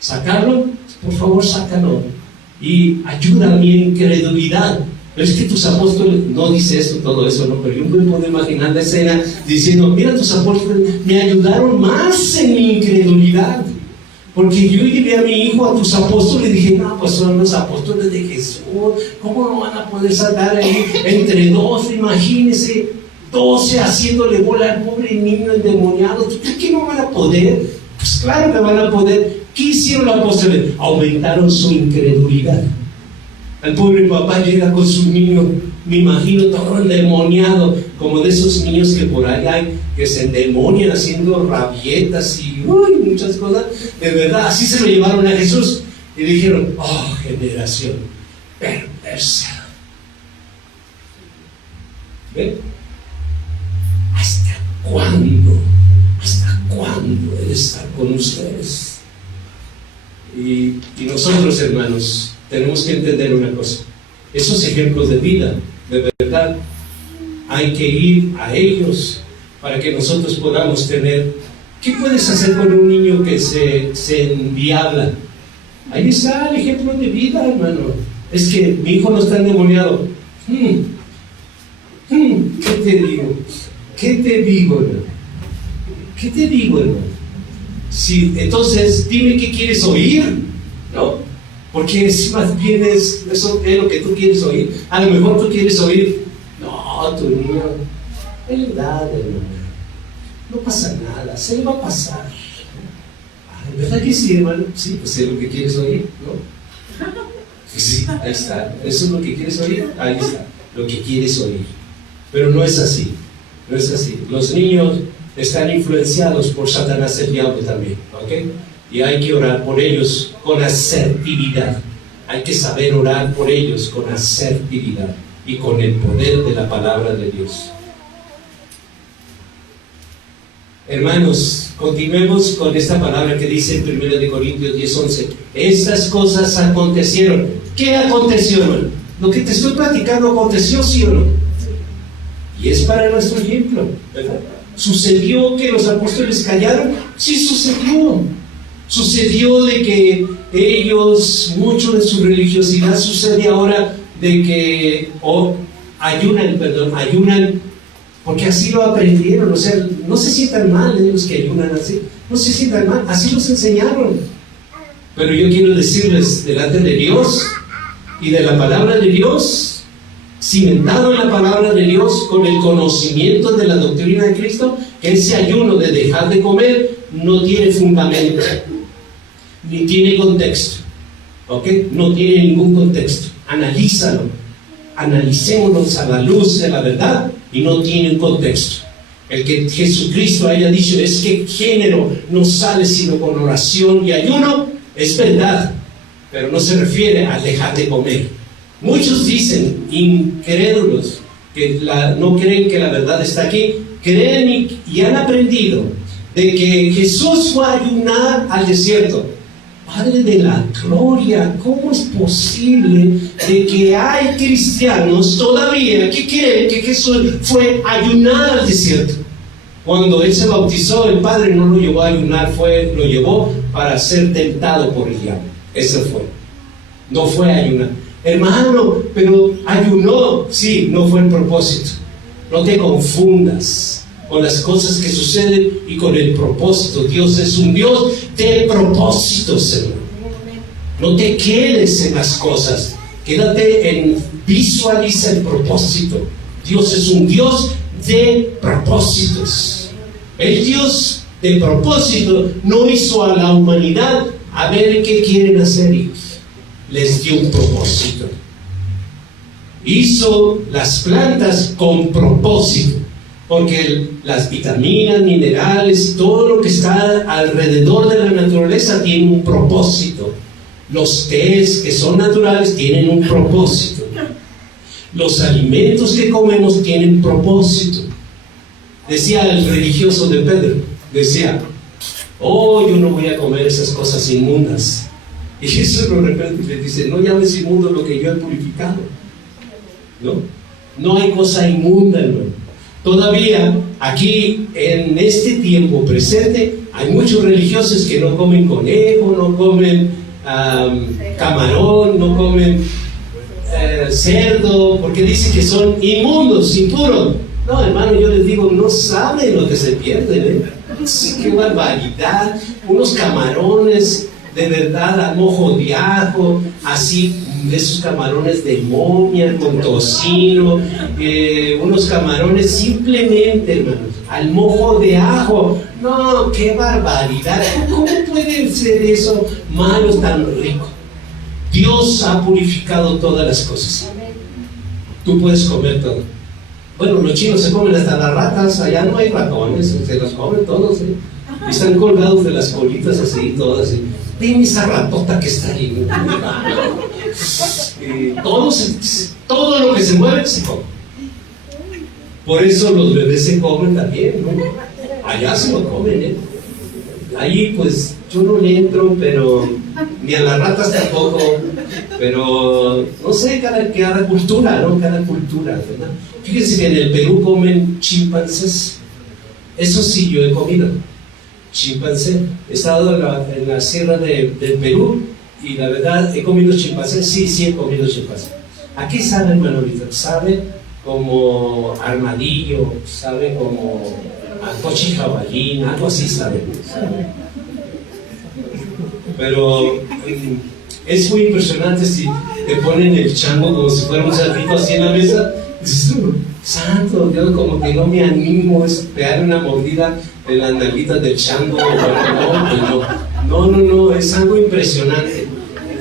sacarlo, por favor sácalo y ayuda a mi incredulidad. Pero es que tus apóstoles, no dice esto, todo eso, ¿no? Pero yo me puedo imaginar la escena diciendo, mira, tus apóstoles me ayudaron más en mi incredulidad. Porque yo llevé a mi hijo a tus apóstoles y dije, no, pues son los apóstoles de Jesús. ¿Cómo no van a poder sacar ahí entre 12? Imagínense, 12 haciéndole bola al pobre niño endemoniado. ¿Tú crees que no van a poder? Pues claro que van a poder. ¿Qué hicieron los apóstoles? Aumentaron su incredulidad. El pobre papá llega con su niño, me imagino todo endemoniado, como de esos niños que por ahí hay, que se endemonian haciendo rabietas y muchas cosas. De verdad, así se lo llevaron a Jesús y dijeron, oh, generación perversa. ¿Ven? ¿Hasta cuándo? ¿Hasta cuándo amando el estar con ustedes. Y nosotros, hermanos, tenemos que entender una cosa. Esos ejemplos de vida, de verdad, hay que ir a ellos para que nosotros podamos tener. ¿Qué puedes hacer con un niño que se endiabla? Ahí está el ejemplo de vida, hermano. Es que mi hijo no está endemoniado. ¿Qué te digo? ¿Qué te digo, hermano? ¿Qué te digo, hermano? Si, entonces, dime qué quieres oír, ¿no? Porque es más bien eso es lo que tú quieres oír. A lo mejor tú quieres oír, no, tu niño, es verdad, hermano. No pasa nada, se le va a pasar. ¿Verdad que sí, hermano? Sí, pues es lo que quieres oír, ¿no? Sí, ahí está. ¿Eso es lo que quieres oír? Ahí está, lo que quieres oír. Pero no es así, no es así. Los niños están influenciados por Satanás, el diablo también, ¿ok? Y hay que orar por ellos con asertividad. Hay que saber orar por ellos con asertividad y con el poder de la palabra de Dios. Hermanos, continuemos con esta palabra que dice en 1 Corintios 10:11. Estas cosas acontecieron. ¿Qué aconteció, hermano? Lo que te estoy platicando aconteció, ¿sí o no? Y es para nuestro ejemplo, ¿verdad? ¿Sucedió que los apóstoles callaron? Sí, sucedió. Sucedió de que ellos, mucho de su religiosidad sucede ahora de que ayunan porque así lo aprendieron. O sea, no se sientan mal los que ayunan así, no se sientan mal, así los enseñaron. Pero yo quiero decirles, delante de Dios y de la palabra de Dios, cimentado en la palabra de Dios, con el conocimiento de la doctrina de Cristo, que ese ayuno de dejar de comer no tiene fundamento, ni tiene contexto, ¿ok? No tiene ningún contexto. Analízalo, analicémonos a la luz de la verdad, y no tiene un contexto. El que Jesucristo haya dicho es que género no sale sino con oración y ayuno, es verdad, pero no se refiere a dejar de comer. Muchos dicen, incrédulos, que no creen que la verdad está aquí, creen y han aprendido de que Jesús fue a ayunar al desierto. Padre de la gloria, ¿cómo es posible de que hay cristianos todavía que creen que Jesús fue a ayunar al desierto? Cuando Él se bautizó, el Padre no lo llevó a ayunar, lo llevó para ser tentado por el diablo. Eso fue. No fue a ayunar. Hermano, pero ayunó. Sí, no fue el propósito. No te confundas con las cosas que suceden y con el propósito. Dios es un Dios de propósitos, hermano. No te quedes en las cosas, quédate en visualiza el propósito. Dios es un Dios de propósitos. El Dios de propósito no hizo a la humanidad a ver qué quieren hacer ellos. Les dio un propósito. Hizo las plantas con propósito. Porque las vitaminas, minerales, todo lo que está alrededor de la naturaleza tiene un propósito. Los tés que son naturales tienen un propósito. Los alimentos que comemos tienen propósito. Decía el religioso de Pedro, decía, yo no voy a comer esas cosas inmundas. Y Jesús de repente le dice, no llames inmundo lo que yo he purificado. No hay cosa inmunda, hermano. Todavía aquí en este tiempo presente hay muchos religiosos que no comen conejo, no comen camarón, no comen cerdo, porque dicen que son inmundos, impuros. No, hermano, yo les digo, no saben lo que se pierden, Sí, qué barbaridad. Unos camarones de verdad al mojo de ajo, así, de esos camarones de momia con tocino, unos camarones simplemente, hermano, al mojo de ajo. No, qué barbaridad. ¿Cómo puede ser eso malo, tan rico? Dios ha purificado todas las cosas. Tú puedes comer todo. Bueno, los chinos se comen hasta las ratas, allá no hay ratones, se los comen todos, y están colgados de las colitas así, todas. Dime esa ratota que está ahí. Todo lo que se mueve se come. Por eso los bebés se comen también, ¿no? Allá se lo comen, ahí pues yo no le entro, pero ni a las ratas tampoco, pero no sé, cada cultura, ¿no? Cada cultura, ¿verdad? Fíjense que en el Perú comen chimpancés. Eso sí, yo he comido chimpancé. He estado en la sierra del Perú y la verdad he comido chimpancé. Sí, he comido chimpancé. Aquí sabe, hermano Víctor, sabe como armadillo, sabe como cochijabalín, algo así sabe. Pero es muy impresionante si te ponen el chango como si fuera un cerdito así en la mesa. Dices, santo Dios, como que no me animo a pegar una mordida de las nalguitas del chango. No, es algo impresionante.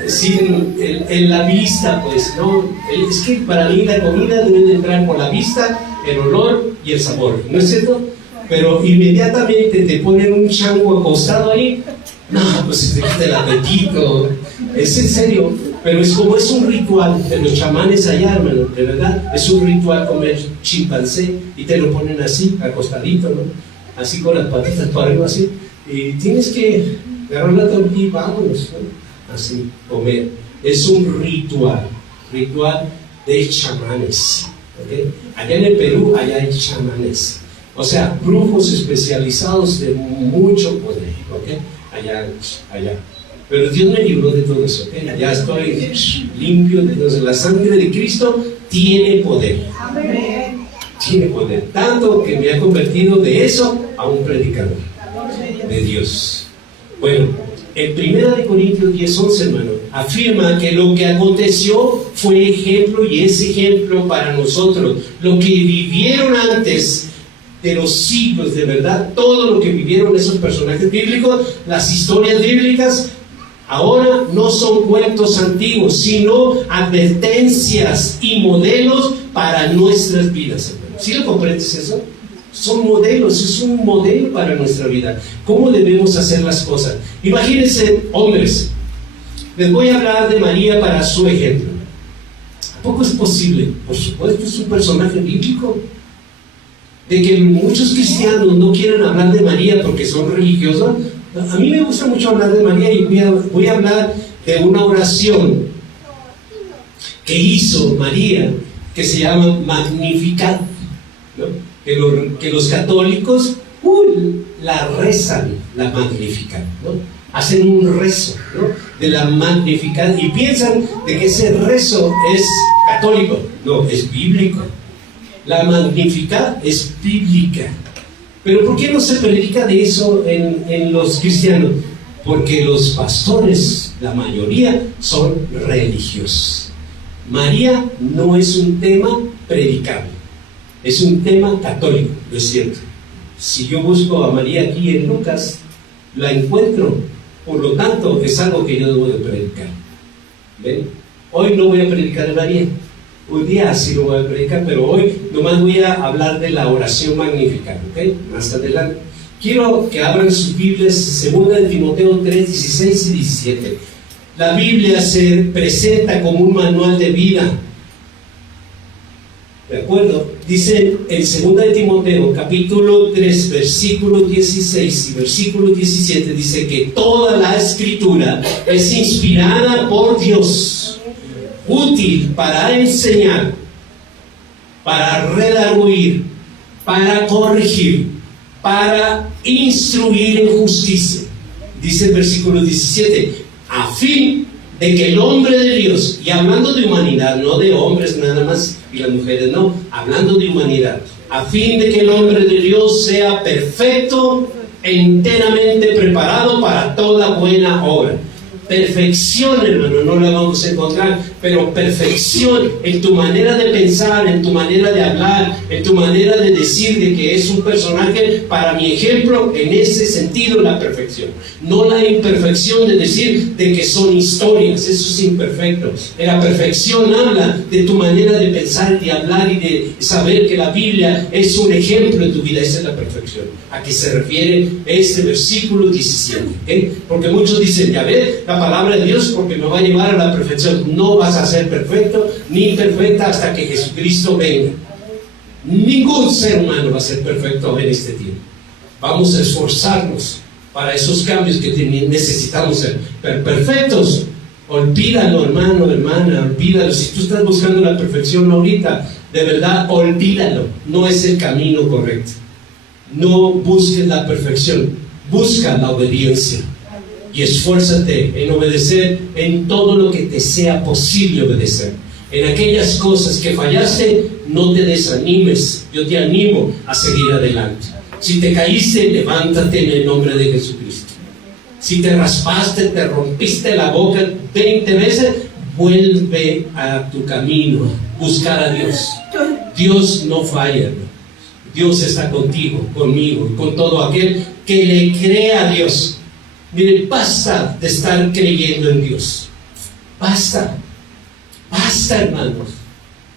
Sin en la vista, pues, no. Es que para mí la comida debe de entrar por la vista, el olor y el sabor, ¿no es cierto? Pero inmediatamente te ponen un chango acostado ahí, no, pues se te quita el apetito. Es en serio, pero es como es un ritual de los chamanes allá, hermano, de verdad, es un ritual comer chimpancé y te lo ponen así, acostadito, ¿no? Así con las patitas para arriba, así, y tienes que agarrar la tortilla y vámonos, ¿no? Así, comer. Es un ritual de chamanes, ¿okay? Allá en el Perú, allá hay chamanes, o sea, brujos especializados de mucho poder, ¿okay? Allá. Pero Dios me libró de todo eso, ¿okay? Allá estoy limpio de todo eso. La sangre de Cristo tiene poder. Amén. Tiene poder, tanto que me ha convertido de eso a un predicador de Dios. Bueno, en 1 Corintios 10:11, hermano, afirma que lo que aconteció fue ejemplo y es ejemplo para nosotros. Lo que vivieron antes de los siglos, de verdad, todo lo que vivieron esos personajes bíblicos, las historias bíblicas, ahora no son cuentos antiguos, sino advertencias y modelos para nuestras vidas, hermano. ¿Sí lo comprendes eso? Son modelos, es un modelo para nuestra vida. ¿Cómo debemos hacer las cosas? Imagínense, hombres, les voy a hablar de María para su ejemplo. ¿A poco es posible? Por supuesto, es un personaje bíblico. De que muchos cristianos no quieren hablar de María porque son religiosos. A mí me gusta mucho hablar de María y voy a hablar de una oración que hizo María, que se llama Magnificat, ¿no? Que los católicos la rezan, la Magnificat, ¿no? Hacen un rezo, ¿no? De la Magnificat y piensan de que ese rezo es católico. No, es bíblico. La Magnificat es bíblica. Pero ¿por qué no se predica de eso en los cristianos? Porque los pastores, la mayoría, son religiosos. María no es un tema predicable, es un tema católico, ¿no es cierto? Si yo busco a María aquí en Lucas, la encuentro, por lo tanto es algo que yo debo de predicar. ¿Ven? Hoy no voy a predicar de María, hoy día sí lo voy a predicar, pero hoy nomás voy a hablar de la oración magnífica, ¿ok? Más adelante. Quiero que abran sus Biblias, 2 Timoteo 3, 16 y 17. La Biblia se presenta como un manual de vida. ¿De acuerdo? Dice en 2 Timoteo, capítulo 3, versículo 16 y versículo 17, dice que toda la Escritura es inspirada por Dios, útil para enseñar, para redarguir, para corregir, para instruir en justicia. Dice el versículo 17, a fin de que el hombre de Dios, y hablando de humanidad, no de hombres nada más, y las mujeres no, hablando de humanidad, a fin de que el hombre de Dios sea perfecto, enteramente preparado para toda buena obra. Perfección, hermano, no la vamos a encontrar, pero perfección en tu manera de pensar, en tu manera de hablar, en tu manera de decir de que es un personaje, para mi ejemplo, en ese sentido la perfección. No la imperfección de decir de que son historias, eso es imperfecto. La perfección habla de tu manera de pensar, de hablar y de saber que la Biblia es un ejemplo en tu vida, esa es la perfección. ¿A qué se refiere este versículo 17? ¿Okay? Porque muchos dicen, ya ves, la palabra de Dios porque me va a llevar a la perfección. No vas a ser perfecto ni perfecta hasta que Jesucristo venga. Ningún ser humano va a ser perfecto en este tiempo. Vamos a esforzarnos para esos cambios que necesitamos ser perfectos. Olvídalo, hermano, hermana, olvídalo. Si tú estás buscando la perfección ahorita, de verdad, olvídalo. No es el camino correcto. No busques la perfección, busca la obediencia. Y esfuérzate en obedecer en todo lo que te sea posible obedecer. En aquellas cosas que fallaste, no te desanimes. Yo te animo a seguir adelante. Si te caíste, levántate en el nombre de Jesucristo. Si te raspaste, te rompiste la boca 20 veces, vuelve a tu camino, buscar a Dios. Dios no falla. Dios está contigo, conmigo, con todo aquel que le cree a Dios. Mire, basta de estar creyendo en Dios. Basta, hermanos.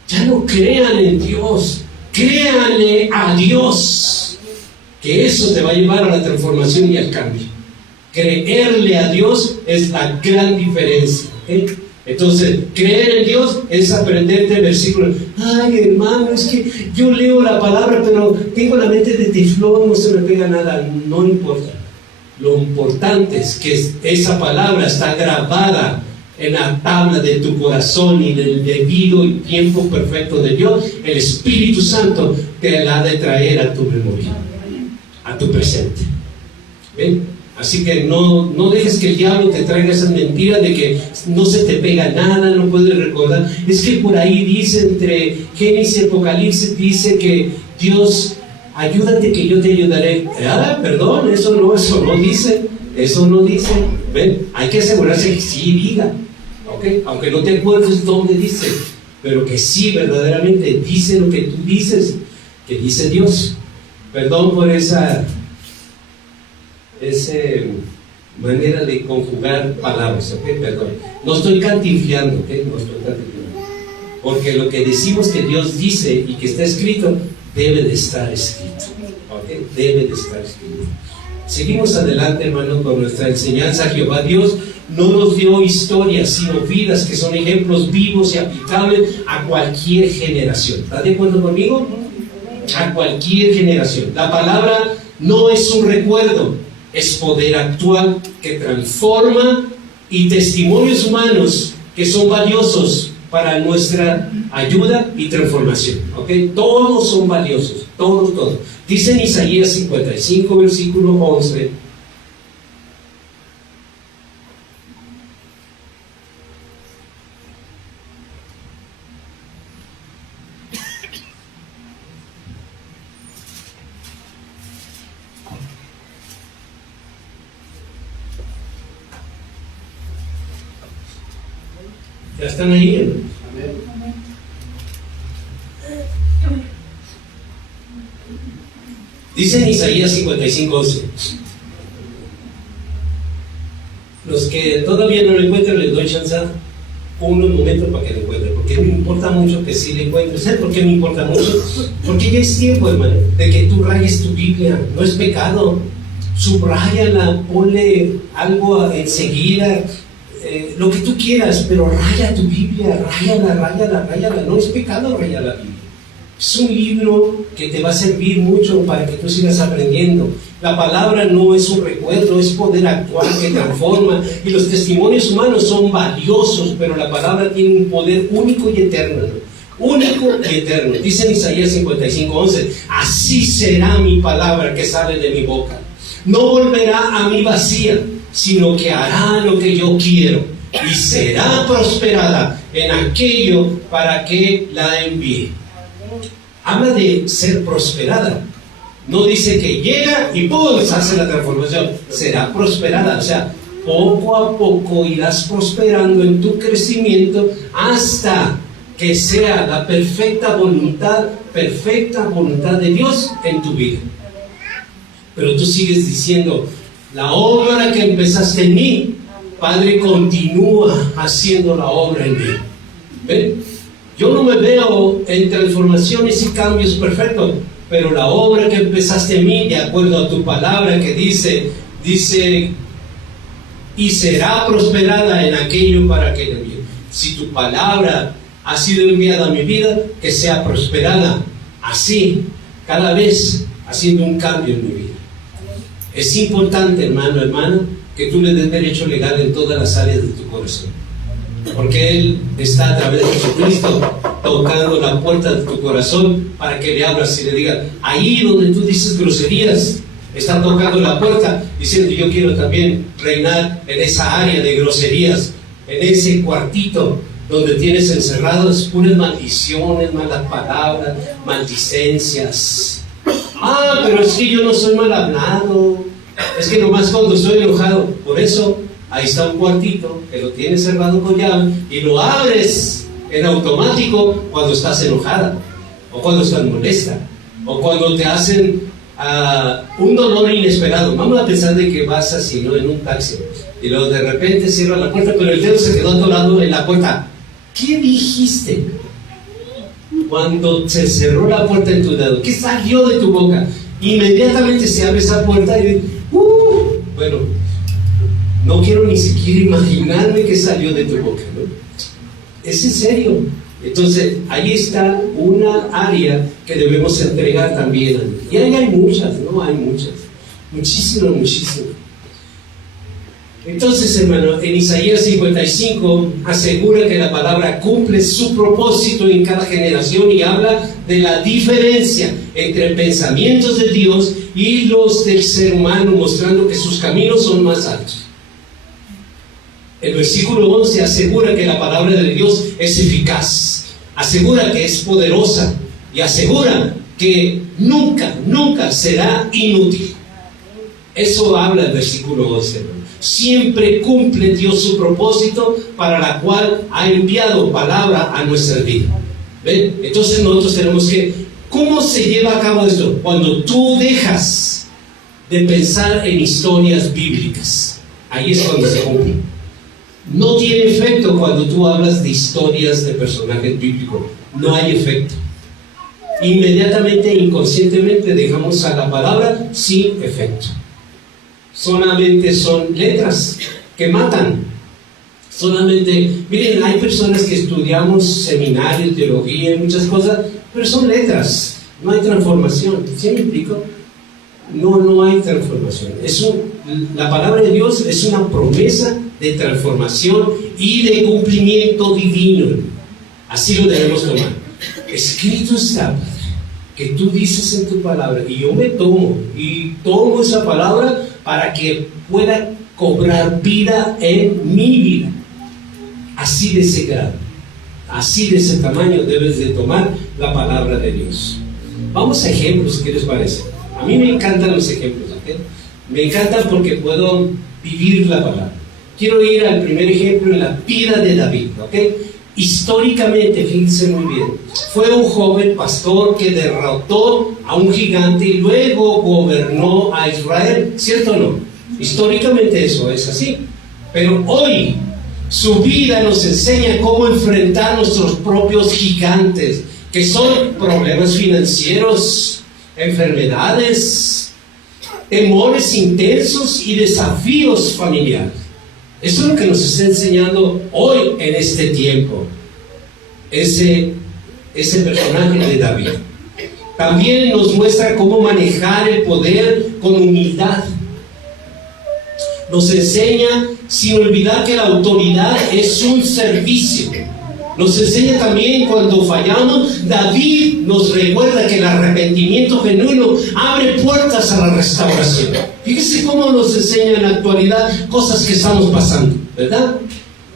Ya no crean en Dios, créanle a Dios, que eso te va a llevar a la transformación y al cambio. Creerle a Dios es la gran diferencia, ¿eh? Entonces, creer en Dios es aprenderte versículos. Ay, hermano, es que yo leo la palabra, pero tengo la mente de teflón, no se me pega nada. No importa. Lo importante es que esa palabra está grabada en la tabla de tu corazón, y del debido y tiempo perfecto de Dios, el Espíritu Santo te la ha de traer a tu memoria, a tu presente. ¿Ven? Así que no dejes que el diablo te traiga esas mentiras de que no se te pega nada, no puedes recordar. Es que por ahí dice, entre Génesis y Apocalipsis, dice que Dios, ayúdate que yo te ayudaré. Perdón, eso no dice. ¿Ven? Hay que asegurarse que sí diga, ¿okay? Aunque no te acuerdes dónde dice, pero que sí verdaderamente dice lo que tú dices, que dice Dios. Perdón por esa manera de conjugar palabras, ¿ok? Perdón. No estoy cantinfleando, ¿ok? No estoy cantinfleando. Porque lo que decimos que Dios dice y que está escrito, debe de estar escrito, ¿ok? Debe de estar escrito. Seguimos adelante, hermano, con nuestra enseñanza. Jehová Dios no nos dio historias, sino vidas que son ejemplos vivos y aplicables a cualquier generación. ¿Estás de acuerdo conmigo? A cualquier generación. La palabra no es un recuerdo, es poder actual que transforma, y testimonios humanos que son valiosos para nuestra ayuda y transformación. ¿Okay? Todos son valiosos, todos. Dice en Isaías 55, versículo 11. ¿Ya están ahí? Dice en Isaías 55:11. Los que todavía no lo encuentran, les doy chance unos momentos para que lo encuentren, porque me importa mucho que sí lo encuentren. ¿Sabes por qué me importa mucho? Porque ya es tiempo, hermano, de que tú rayes tu Biblia. No es pecado. Subráyala, ponle algo enseguida. Lo que tú quieras, pero raya tu Biblia, ráyala. No es pecado rayar la Biblia. Es un libro que te va a servir mucho para que tú sigas aprendiendo. La palabra no es un recuerdo, es poder actual que transforma. Y los testimonios humanos son valiosos, pero la palabra tiene un poder único y eterno. Único y eterno. Dice en Isaías 55:11: así será mi palabra que sale de mi boca. No volverá a mí vacía, sino que hará lo que yo quiero, y será prosperada en aquello para que la envíe. Habla de ser prosperada. No dice que llega y ¡pum!, hace la transformación. Será prosperada. O sea, poco a poco irás prosperando en tu crecimiento hasta que sea la perfecta voluntad de Dios en tu vida. Pero tú sigues diciendo: la obra que empezaste en mí, Padre, continúa haciendo la obra en mí. ¿Ven? Yo no me veo en transformaciones y cambios perfectos, pero la obra que empezaste en mí, de acuerdo a tu palabra que dice, y será prosperada en aquello para que le envíe. Si tu palabra ha sido enviada a mi vida, que sea prosperada así, cada vez haciendo un cambio en mi vida. Es importante, hermano, hermana, que tú le des derecho legal en todas las áreas de tu corazón. Porque Él está a través de Jesucristo tocando la puerta de tu corazón para que le abras y le digas, ahí donde tú dices groserías, está tocando la puerta diciendo, yo quiero también reinar en esa área de groserías, en ese cuartito donde tienes encerrados puras maldiciones, malas palabras, maldicencias. Ah, pero es que yo no soy mal hablado, es que nomás cuando estoy enojado. Por eso ahí está un cuartito que lo tienes cerrado con llave y lo abres en automático cuando estás enojada, o cuando estás molesta, o cuando te hacen un dolor inesperado. Vamos a pensar de que vas así, ¿no?, en un taxi, y luego de repente cierra la puerta, pero el dedo se quedó atorado en la puerta. ¿Qué dijiste cuando se cerró la puerta en tu dedo? ¿Qué salió de tu boca? Inmediatamente se abre esa puerta y bueno, no quiero ni siquiera imaginarme qué salió de tu boca, ¿no? Es en serio. Entonces, ahí está una área que debemos entregar también. Y ahí hay muchas, ¿no? Hay muchas. Muchísimas, muchísimas. Entonces, hermano, en Isaías 55 asegura que la palabra cumple su propósito en cada generación y habla de la diferencia entre pensamientos de Dios y los del ser humano, mostrando que sus caminos son más altos. El versículo 11 asegura que la palabra de Dios es eficaz, asegura que es poderosa y asegura que nunca, nunca será inútil. Eso habla el versículo 11, hermano. Siempre cumple Dios su propósito para la cual ha enviado palabra a nuestra vida. ¿Ven? Entonces nosotros tenemos que, ¿cómo se lleva a cabo esto? Cuando tú dejas de pensar en historias bíblicas, ahí es cuando se cumple. No tiene efecto cuando tú hablas de historias de personajes bíblicos, no hay efecto. Inmediatamente, inconscientemente dejamos a la palabra sin efecto. Solamente son letras que matan. Solamente, miren, hay personas que estudiamos seminarios, teología y muchas cosas, pero son letras, no hay transformación. ¿Sí me explico? No hay transformación. La palabra de Dios es una promesa de transformación y de cumplimiento divino. Así lo debemos tomar. Escrito está, Padre, que tú dices en tu palabra, y yo me tomo esa palabra para que pueda cobrar vida en mi vida. Así de ese grado, así de ese tamaño debes de tomar la palabra de Dios. Vamos a ejemplos, ¿qué les parece? A mí me encantan los ejemplos, ¿ok? Me encantan porque puedo vivir la palabra. Quiero ir al primer ejemplo en la vida de David, ¿ok? Históricamente, fíjense muy bien, fue un joven pastor que derrotó a un gigante y luego gobernó a Israel, ¿cierto o no? Históricamente eso es así. Pero hoy su vida nos enseña cómo enfrentar nuestros propios gigantes, que son problemas financieros, enfermedades, temores intensos y desafíos familiares. Eso es lo que nos está enseñando hoy en este tiempo ese personaje de David. También nos muestra cómo manejar el poder con humildad. Nos enseña sin olvidar que la autoridad es un servicio. Nos enseña también cuando fallamos, David nos recuerda que el arrepentimiento genuino abre puertas a la restauración. Fíjese cómo nos enseña en la actualidad cosas que estamos pasando, ¿verdad?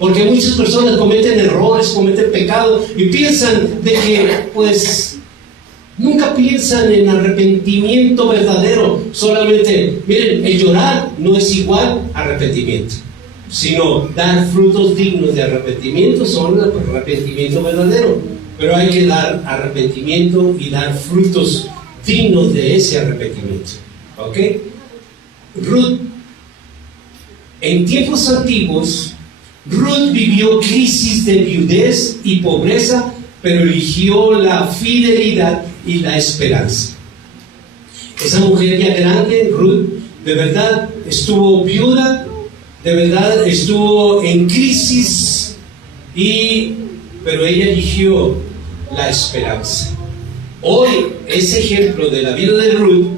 Porque muchas personas cometen errores, cometen pecados y piensan de que, pues, nunca piensan en arrepentimiento verdadero. Solamente, miren, el llorar no es igual a arrepentimiento, sino dar frutos dignos de arrepentimiento son el arrepentimiento verdadero. Pero hay que dar arrepentimiento y dar frutos dignos de ese arrepentimiento. ¿Ok? Ruth, en tiempos antiguos, Ruth vivió crisis de viudez y pobreza, pero eligió la fidelidad y la esperanza. Esa mujer ya grande, Ruth, de verdad estuvo viuda, de verdad estuvo en crisis, pero ella eligió la esperanza. Hoy, ese ejemplo de la vida de Ruth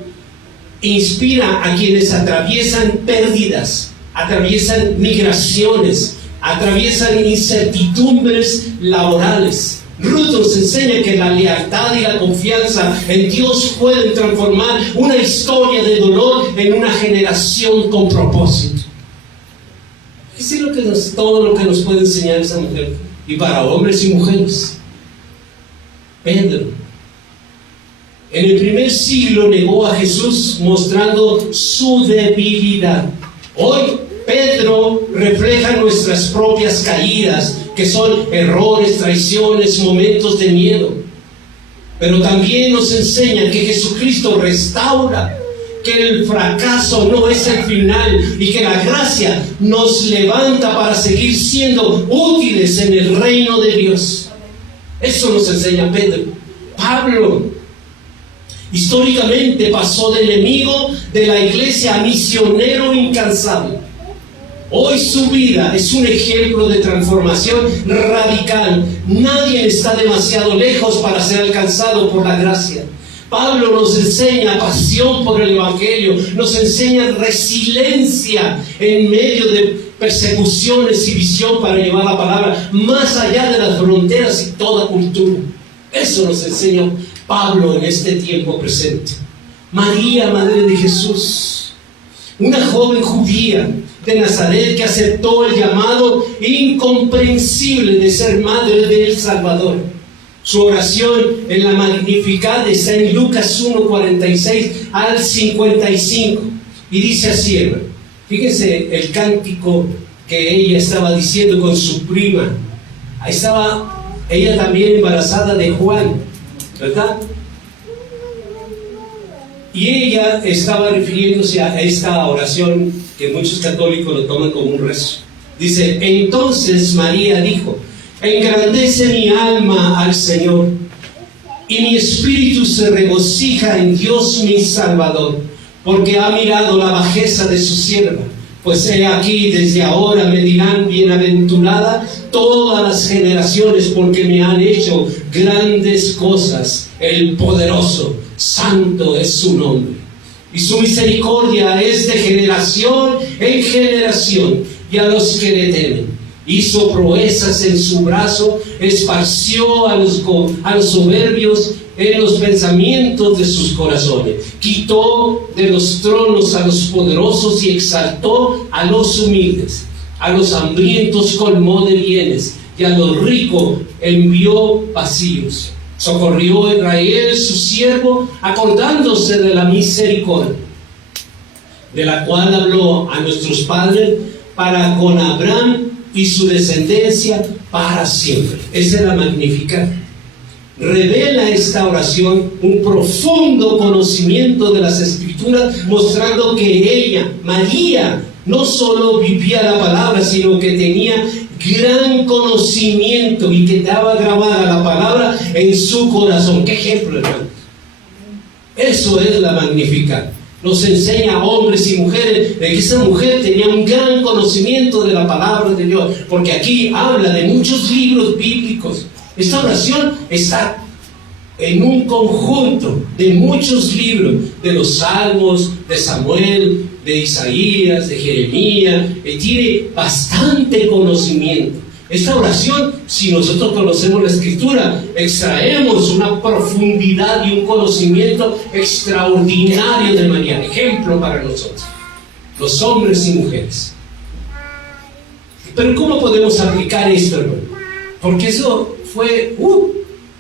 inspira a quienes atraviesan pérdidas, atraviesan migraciones, atraviesan incertidumbres laborales. Ruth nos enseña que la lealtad y la confianza en Dios pueden transformar una historia de dolor en una generación con propósito. Eso es todo lo que nos puede enseñar esa mujer. Y para hombres y mujeres, Pedro, en el primer siglo negó a Jesús mostrando su debilidad. Hoy Pedro refleja nuestras propias caídas, que son errores, traiciones, momentos de miedo. Pero también nos enseña que Jesucristo restaura, que el fracaso no es el final y que la gracia nos levanta para seguir siendo útiles en el reino de Dios. Eso nos enseña Pedro. Pablo históricamente pasó de enemigo de la iglesia a misionero incansable. Hoy su vida es un ejemplo de transformación radical. Nadie está demasiado lejos para ser alcanzado por la gracia. Pablo nos enseña pasión por el Evangelio, nos enseña resiliencia en medio de persecuciones y visión para llevar la palabra más allá de las fronteras y toda cultura. Eso nos enseña Pablo en este tiempo presente. María, madre de Jesús, una joven judía de Nazaret que aceptó el llamado incomprensible de ser madre del Salvador. Su oración en la Magnificat está en Lucas 1:46 al 55 y dice así, hermano. Fíjense el cántico que ella estaba diciendo con su prima. Ahí estaba ella también embarazada de Juan, ¿verdad? Y ella estaba refiriéndose a esta oración que muchos católicos lo toman como un rezo. Dice, entonces María dijo, engrandece mi alma al Señor, y mi espíritu se regocija en Dios mi Salvador, porque ha mirado la bajeza de su sierva. Pues he aquí, desde ahora me dirán bienaventurada todas las generaciones, porque me han hecho grandes cosas. El poderoso, santo es su nombre. Y su misericordia es de generación en generación, y a los que le temen. Hizo proezas en su brazo, esparció a los soberbios en los pensamientos de sus corazones. Quitó de los tronos a los poderosos y exaltó a los humildes. A los hambrientos colmó de bienes, y a los ricos envió vacíos. Socorrió a Israel su siervo, acordándose de la misericordia, de la cual habló a nuestros padres para con Abraham y su descendencia para siempre. Esa es la Magnificat. Revela esta oración un profundo conocimiento de las Escrituras, mostrando que ella, María, no solo vivía la palabra, sino que tenía gran conocimiento y que daba grabada la palabra en su corazón. ¿Qué ejemplo, hermanos? Eso es la Magnificat. Nos enseña a hombres y mujeres de que esa mujer tenía un gran conocimiento de la palabra de Dios, porque aquí habla de muchos libros bíblicos. Esta oración está en un conjunto de muchos libros, de los Salmos, de Samuel, de Isaías, de Jeremías, tiene bastante conocimiento. Esta oración, si nosotros conocemos la Escritura, extraemos una profundidad y un conocimiento extraordinario de María, ejemplo para nosotros, los hombres y mujeres. Pero ¿cómo podemos aplicar esto, hermano? Porque eso fue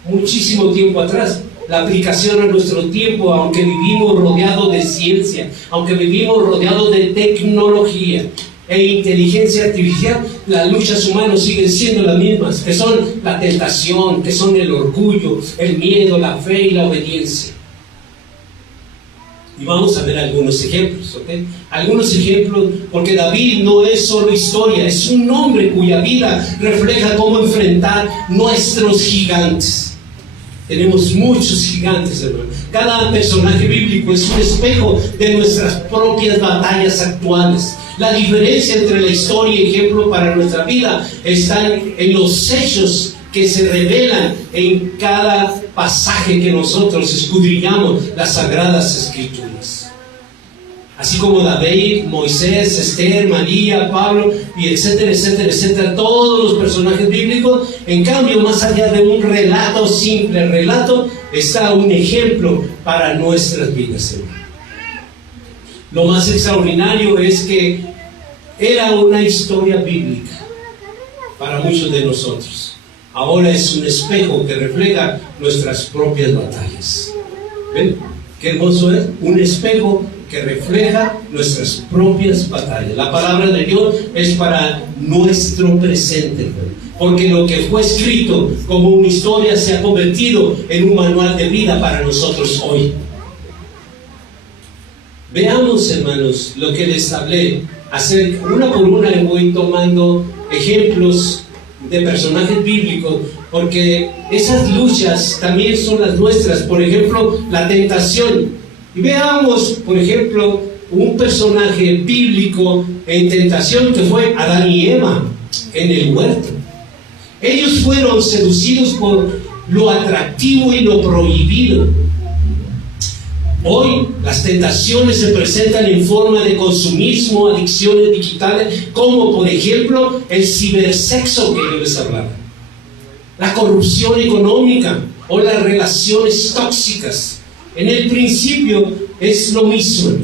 muchísimo tiempo atrás. La aplicación a nuestro tiempo, aunque vivimos rodeados de ciencia, aunque vivimos rodeados de tecnología e inteligencia artificial, las luchas humanas siguen siendo las mismas, que son la tentación, que son el orgullo, el miedo, la fe y la obediencia. Y vamos a ver algunos ejemplos, ¿ok? Algunos ejemplos, porque David no es solo historia, es un hombre cuya vida refleja cómo enfrentar nuestros gigantes. Tenemos muchos gigantes, hermano. Cada personaje bíblico es un espejo de nuestras propias batallas actuales. La diferencia entre la historia y ejemplo para nuestra vida está en los hechos que se revelan en cada pasaje que nosotros escudriñamos las Sagradas Escrituras. Así como David, Moisés, Esther, María, Pablo, y etcétera, etcétera, etcétera, todos los personajes bíblicos. En cambio, más allá de un relato, simple relato, está un ejemplo para nuestras vidas, hermano. Lo más extraordinario es que era una historia bíblica para muchos de nosotros. Ahora es un espejo que refleja nuestras propias batallas. ¿Ven? Qué hermoso es, un espejo que refleja nuestras propias batallas. La palabra de Dios es para nuestro presente, porque lo que fue escrito como una historia se ha convertido en un manual de vida para nosotros hoy. Veamos, hermanos, lo que les hablé. Una por una voy tomando ejemplos de personajes bíblicos, porque esas luchas también son las nuestras. Por ejemplo, la tentación. Y veamos, por ejemplo, un personaje bíblico en tentación que fue Adán y Eva en el huerto. Ellos fueron seducidos por lo atractivo y lo prohibido. Hoy las tentaciones se presentan en forma de consumismo, adicciones digitales, como por ejemplo el cibersexo que yo les hablaba, la corrupción económica o las relaciones tóxicas. En el principio es lo mismo.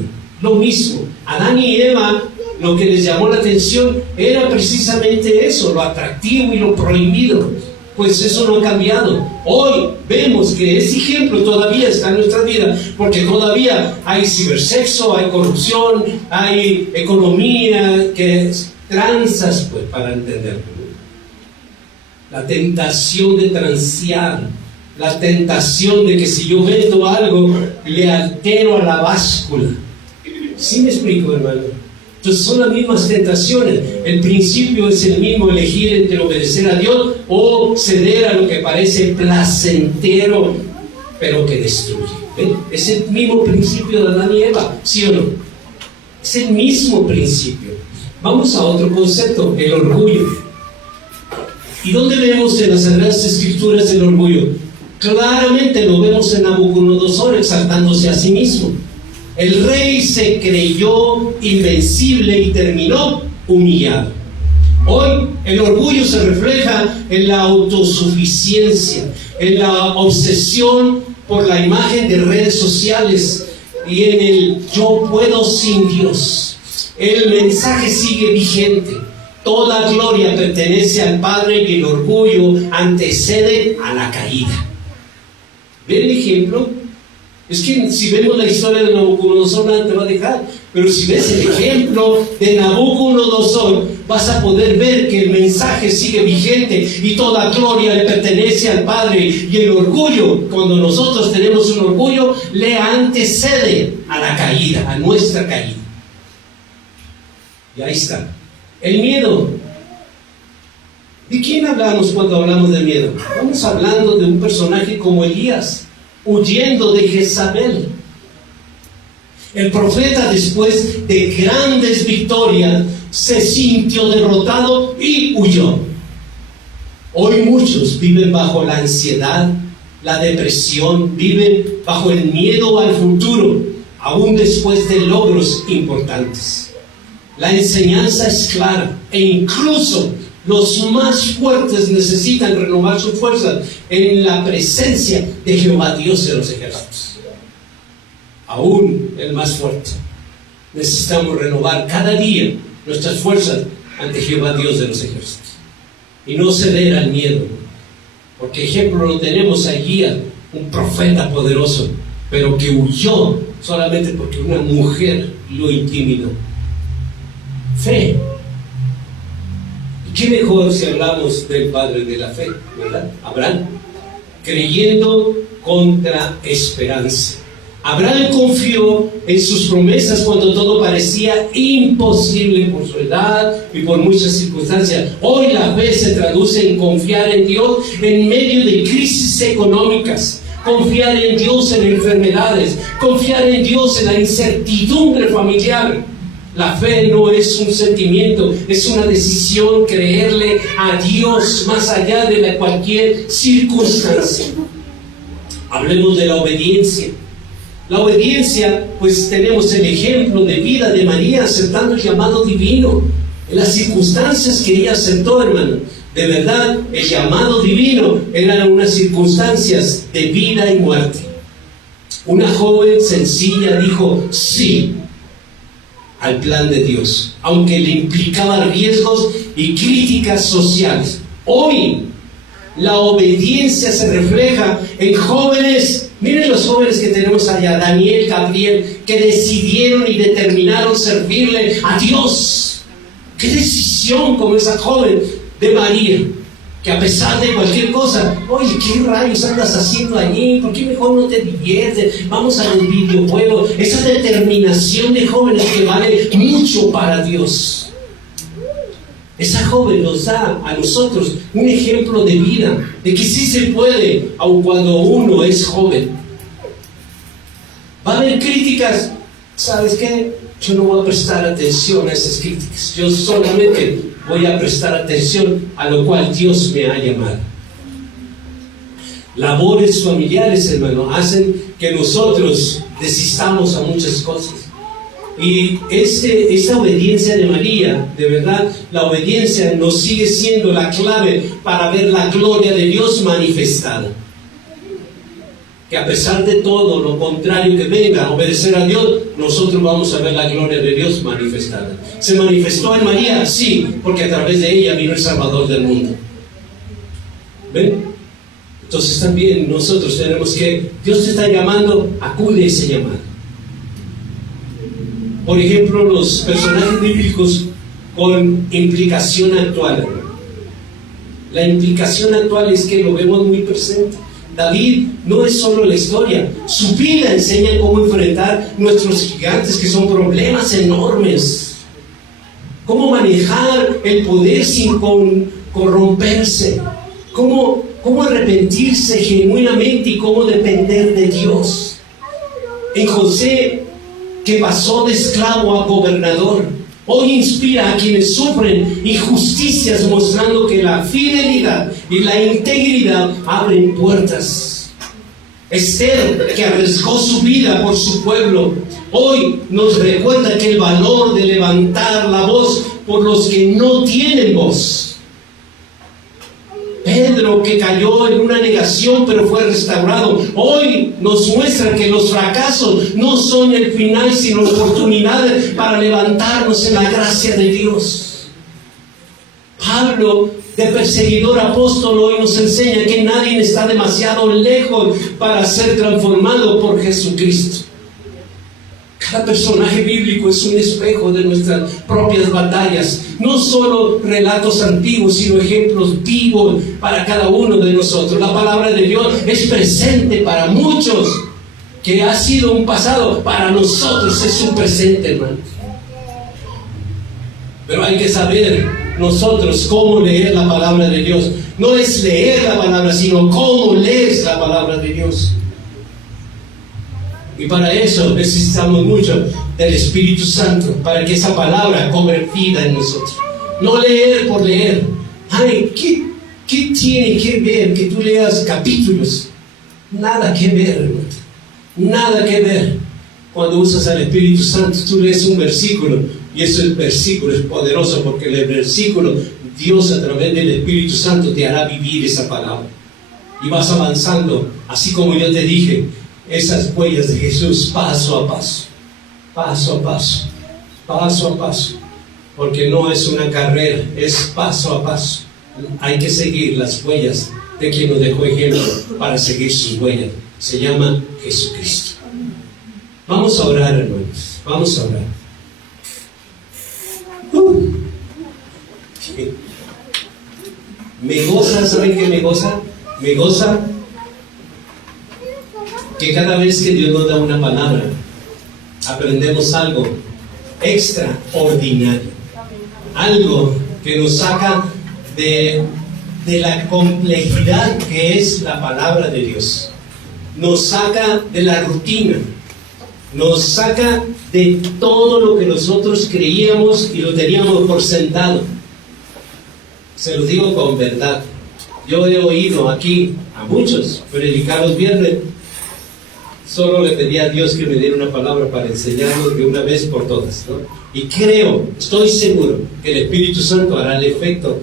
Adán y Eva, lo que les llamó la atención era precisamente eso, lo atractivo y lo prohibido. Pues eso no ha cambiado. Hoy vemos que ese ejemplo todavía está en nuestra vida, porque todavía hay cibersexo, hay corrupción, hay economía, que tranzas, pues, para entenderlo. La tentación de transear, la tentación de que si yo vendo algo, le altero a la báscula. ¿Sí me explico, hermano? Entonces son las mismas tentaciones. El principio es el mismo, elegir entre obedecer a Dios o ceder a lo que parece placentero, pero que destruye. ¿Ven? Es el mismo principio de Adán y Eva, ¿sí o no? Es el mismo principio. Vamos a otro concepto, el orgullo. ¿Y dónde vemos en las Sagradas Escrituras el orgullo? Claramente lo vemos en Nabucodonosor exaltándose a sí mismo. El rey se creyó invencible y terminó humillado. Hoy el orgullo se refleja en la autosuficiencia, en la obsesión por la imagen de redes sociales y en el yo puedo sin Dios. El mensaje sigue vigente. Toda gloria pertenece al Padre y el orgullo antecede a la caída. ¿Ven el ejemplo? Es que si vemos la historia de Nabucodonosor, nada te va a dejar. Pero si ves el ejemplo de Nabucodonosor, vas a poder ver que el mensaje sigue vigente y toda gloria le pertenece al Padre. Y el orgullo, cuando nosotros tenemos un orgullo, le antecede a la caída, a nuestra caída. Y ahí está. El miedo. ¿De quién hablamos cuando hablamos de miedo? Estamos hablando de un personaje como Elías, huyendo de Jezabel. El profeta, después de grandes victorias, se sintió derrotado y huyó. Hoy muchos viven bajo la ansiedad, la depresión, viven bajo el miedo al futuro, aún después de logros importantes. La enseñanza es clara e incluso los más fuertes necesitan renovar sus fuerzas en la presencia de Jehová Dios de los ejércitos. Aún el más fuerte. Necesitamos renovar cada día nuestras fuerzas ante Jehová Dios de los ejércitos. Y no ceder al miedo. Porque ejemplo lo tenemos allí, un profeta poderoso, pero que huyó solamente porque una mujer lo intimidó. Fe. ¿Qué mejor si hablamos del padre de la fe, verdad? Abraham, creyendo contra esperanza. Abraham confió en sus promesas cuando todo parecía imposible por su edad y por muchas circunstancias. Hoy la fe se traduce en confiar en Dios en medio de crisis económicas, confiar en Dios en enfermedades, confiar en Dios en la incertidumbre familiar. La fe no es un sentimiento, es una decisión, creerle a Dios más allá de cualquier circunstancia. Hablemos de la obediencia. La obediencia, pues tenemos el ejemplo de vida de María aceptando el llamado divino. En las circunstancias que ella aceptó, hermano, de verdad, el llamado divino eran unas circunstancias de vida y muerte. Una joven sencilla dijo sí al plan de Dios, aunque le implicaba riesgos y críticas sociales. Hoy, la obediencia se refleja en jóvenes. Miren los jóvenes que tenemos allá, Daniel, Gabriel, que decidieron y determinaron servirle a Dios. ¡Qué decisión como esa joven de María! Que a pesar de cualquier cosa, oye, ¿qué rayos andas haciendo allí? ¿Por qué mejor no te diviertes? Vamos a los videojuegos. Esa determinación de jóvenes que vale mucho para Dios. Esa joven nos da a nosotros un ejemplo de vida, de que sí se puede, aun cuando uno es joven. Va a haber críticas. ¿Sabes qué? Yo no voy a prestar atención a esas críticas. Yo solamente voy a prestar atención a lo cual Dios me ha llamado. Labores familiares, hermano, hacen que nosotros desistamos a muchas cosas. Y esta obediencia de María, de verdad, la obediencia nos sigue siendo la clave para ver la gloria de Dios manifestada. Que a pesar de todo lo contrario que venga, obedecer a Dios, nosotros vamos a ver la gloria de Dios manifestada. ¿Se manifestó en María? Sí, porque a través de ella vino el Salvador del mundo. ¿Ven? Entonces también nosotros tenemos que, Dios te está llamando, acude a ese llamado. Por ejemplo, los personajes bíblicos con implicación actual. La implicación actual es que lo vemos muy presente. David no es solo la historia, su vida enseña cómo enfrentar nuestros gigantes, que son problemas enormes. Cómo manejar el poder sin corromperse. Cómo arrepentirse genuinamente y cómo depender de Dios. En José, que pasó de esclavo a gobernador, hoy inspira a quienes sufren injusticias, mostrando que la fidelidad y la integridad abren puertas. Esther, que arriesgó su vida por su pueblo, hoy nos recuerda que el valor de levantar la voz por los que no tienen voz. Pedro, que cayó en una negación pero fue restaurado, hoy nos muestra que los fracasos no son el final, sino oportunidades para levantarnos en la gracia de Dios. Pablo, de perseguidor apóstol, hoy nos enseña que nadie está demasiado lejos para ser transformado por Jesucristo. Cada personaje bíblico es un espejo de nuestras propias batallas. No solo relatos antiguos, sino ejemplos vivos para cada uno de nosotros. La palabra de Dios es presente para muchos, que ha sido un pasado, para nosotros es un presente, hermano. Pero hay que saber nosotros cómo leer la palabra de Dios. No es leer la palabra, sino cómo lees la palabra de Dios. Y para eso necesitamos mucho del Espíritu Santo, para que esa palabra cobre vida en nosotros. No leer por leer. Ay, ¿qué tiene que ver que tú leas capítulos? Nada que ver, hermano. Nada que ver. Cuando usas al Espíritu Santo, tú lees un versículo, y ese versículo es poderoso, porque en el versículo Dios, a través del Espíritu Santo, te hará vivir esa palabra. Y vas avanzando, así como yo te dije, esas huellas de Jesús, paso a paso, paso a paso, paso a paso, porque no es una carrera, es paso a paso. Hay que seguir las huellas de quien nos dejó ejemplo para seguir sus huellas. Se llama Jesucristo. Vamos a orar, hermanos, vamos a orar. Me goza, ¿saben qué me goza? Me goza que cada vez que Dios nos da una palabra, aprendemos algo extraordinario, algo que nos saca de la complejidad que es la palabra de Dios, nos saca de la rutina, nos saca de todo lo que nosotros creíamos y lo teníamos por sentado. Se lo digo con verdad. Yo he oído aquí a muchos predicar los viernes: solo le pedí a Dios que me diera una palabra para enseñarlo de una vez por todas, ¿no? Y creo, estoy seguro, que el Espíritu Santo hará el efecto,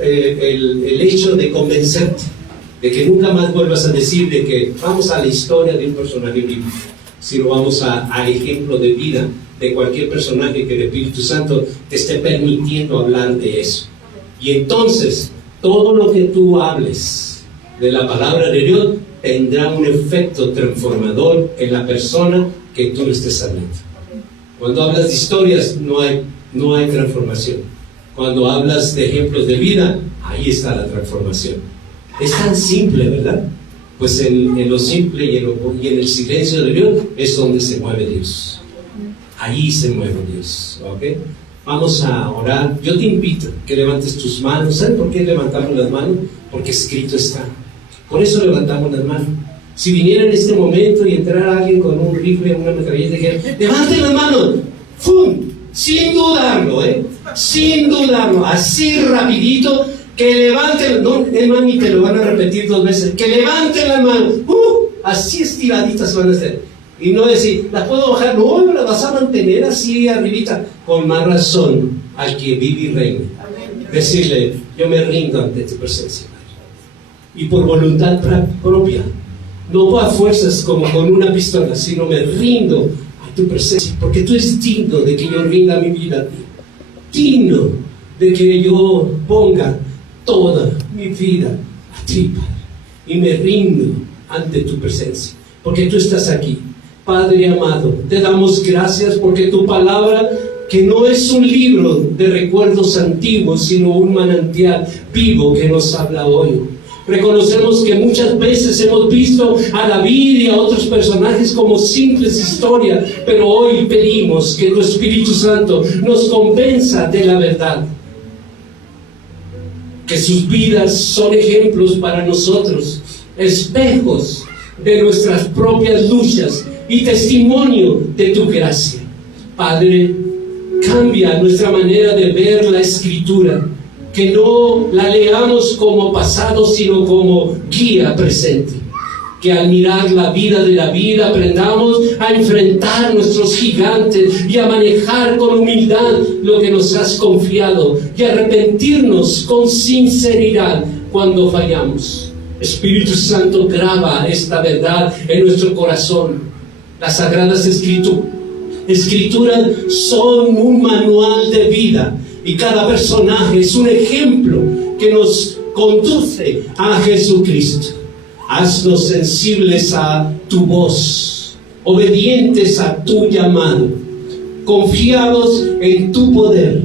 el hecho de convencerte, de que nunca más vuelvas a decir de que vamos a la historia de un personaje bíblico, sino vamos a ejemplo de vida de cualquier personaje que el Espíritu Santo te esté permitiendo hablar de eso. Y entonces, todo lo que tú hables de la palabra de Dios tendrá un efecto transformador en la persona que tú le estés hablando. Cuando hablas de historias, no hay transformación. Cuando hablas de ejemplos de vida, ahí está la transformación. Es tan simple, ¿verdad? Pues en lo simple y en el silencio de Dios es donde se mueve Dios. Ahí se mueve Dios, ¿ok? Vamos a orar. Yo te invito que levantes tus manos. ¿Sabes por qué levantamos las manos? Porque escrito está. Por eso levantamos las manos. Si viniera en este momento y entrara alguien con un rifle, una metralleta, y dijera, levanten las manos, ¡fum! Sin dudarlo, sin dudarlo, así rapidito, que levanten, no, hermano, ni te lo van a repetir 2 veces, que levanten las manos, así estiraditas van a ser. Y no decir, ¿las puedo bajar? No, las vas a mantener así arribita. Con más razón al que vive y reina. Decirle, yo me rindo ante tu presencia. Y por voluntad propia, no a fuerzas como con una pistola, sino me rindo a tu presencia, porque tú eres digno de que yo rinda mi vida a ti, digno de que yo ponga toda mi vida a ti, Padre, y me rindo ante tu presencia, porque tú estás aquí. Padre amado, te damos gracias porque tu palabra, que no es un libro de recuerdos antiguos, sino un manantial vivo que nos habla hoy. Reconocemos que muchas veces hemos visto a David y a otros personajes como simples historias, pero hoy pedimos que tu Espíritu Santo nos convenza de la verdad, que sus vidas son ejemplos para nosotros, espejos de nuestras propias luchas y testimonio de tu gracia. Padre, cambia nuestra manera de ver la Escritura, que no la leamos como pasado, sino como guía presente. Que al mirar la vida de David aprendamos a enfrentar nuestros gigantes y a manejar con humildad lo que nos has confiado y arrepentirnos con sinceridad cuando fallamos. Espíritu Santo, graba esta verdad en nuestro corazón. Las Sagradas Escrituras son un manual de vida y cada personaje es un ejemplo que nos conduce a Jesucristo. Haznos sensibles a tu voz, obedientes a tu llamado, confiados en tu poder,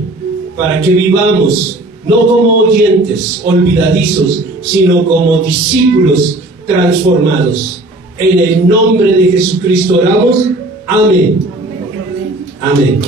para que vivamos no como oyentes olvidadizos, sino como discípulos transformados. En el nombre de Jesucristo oramos. Amén. Amén.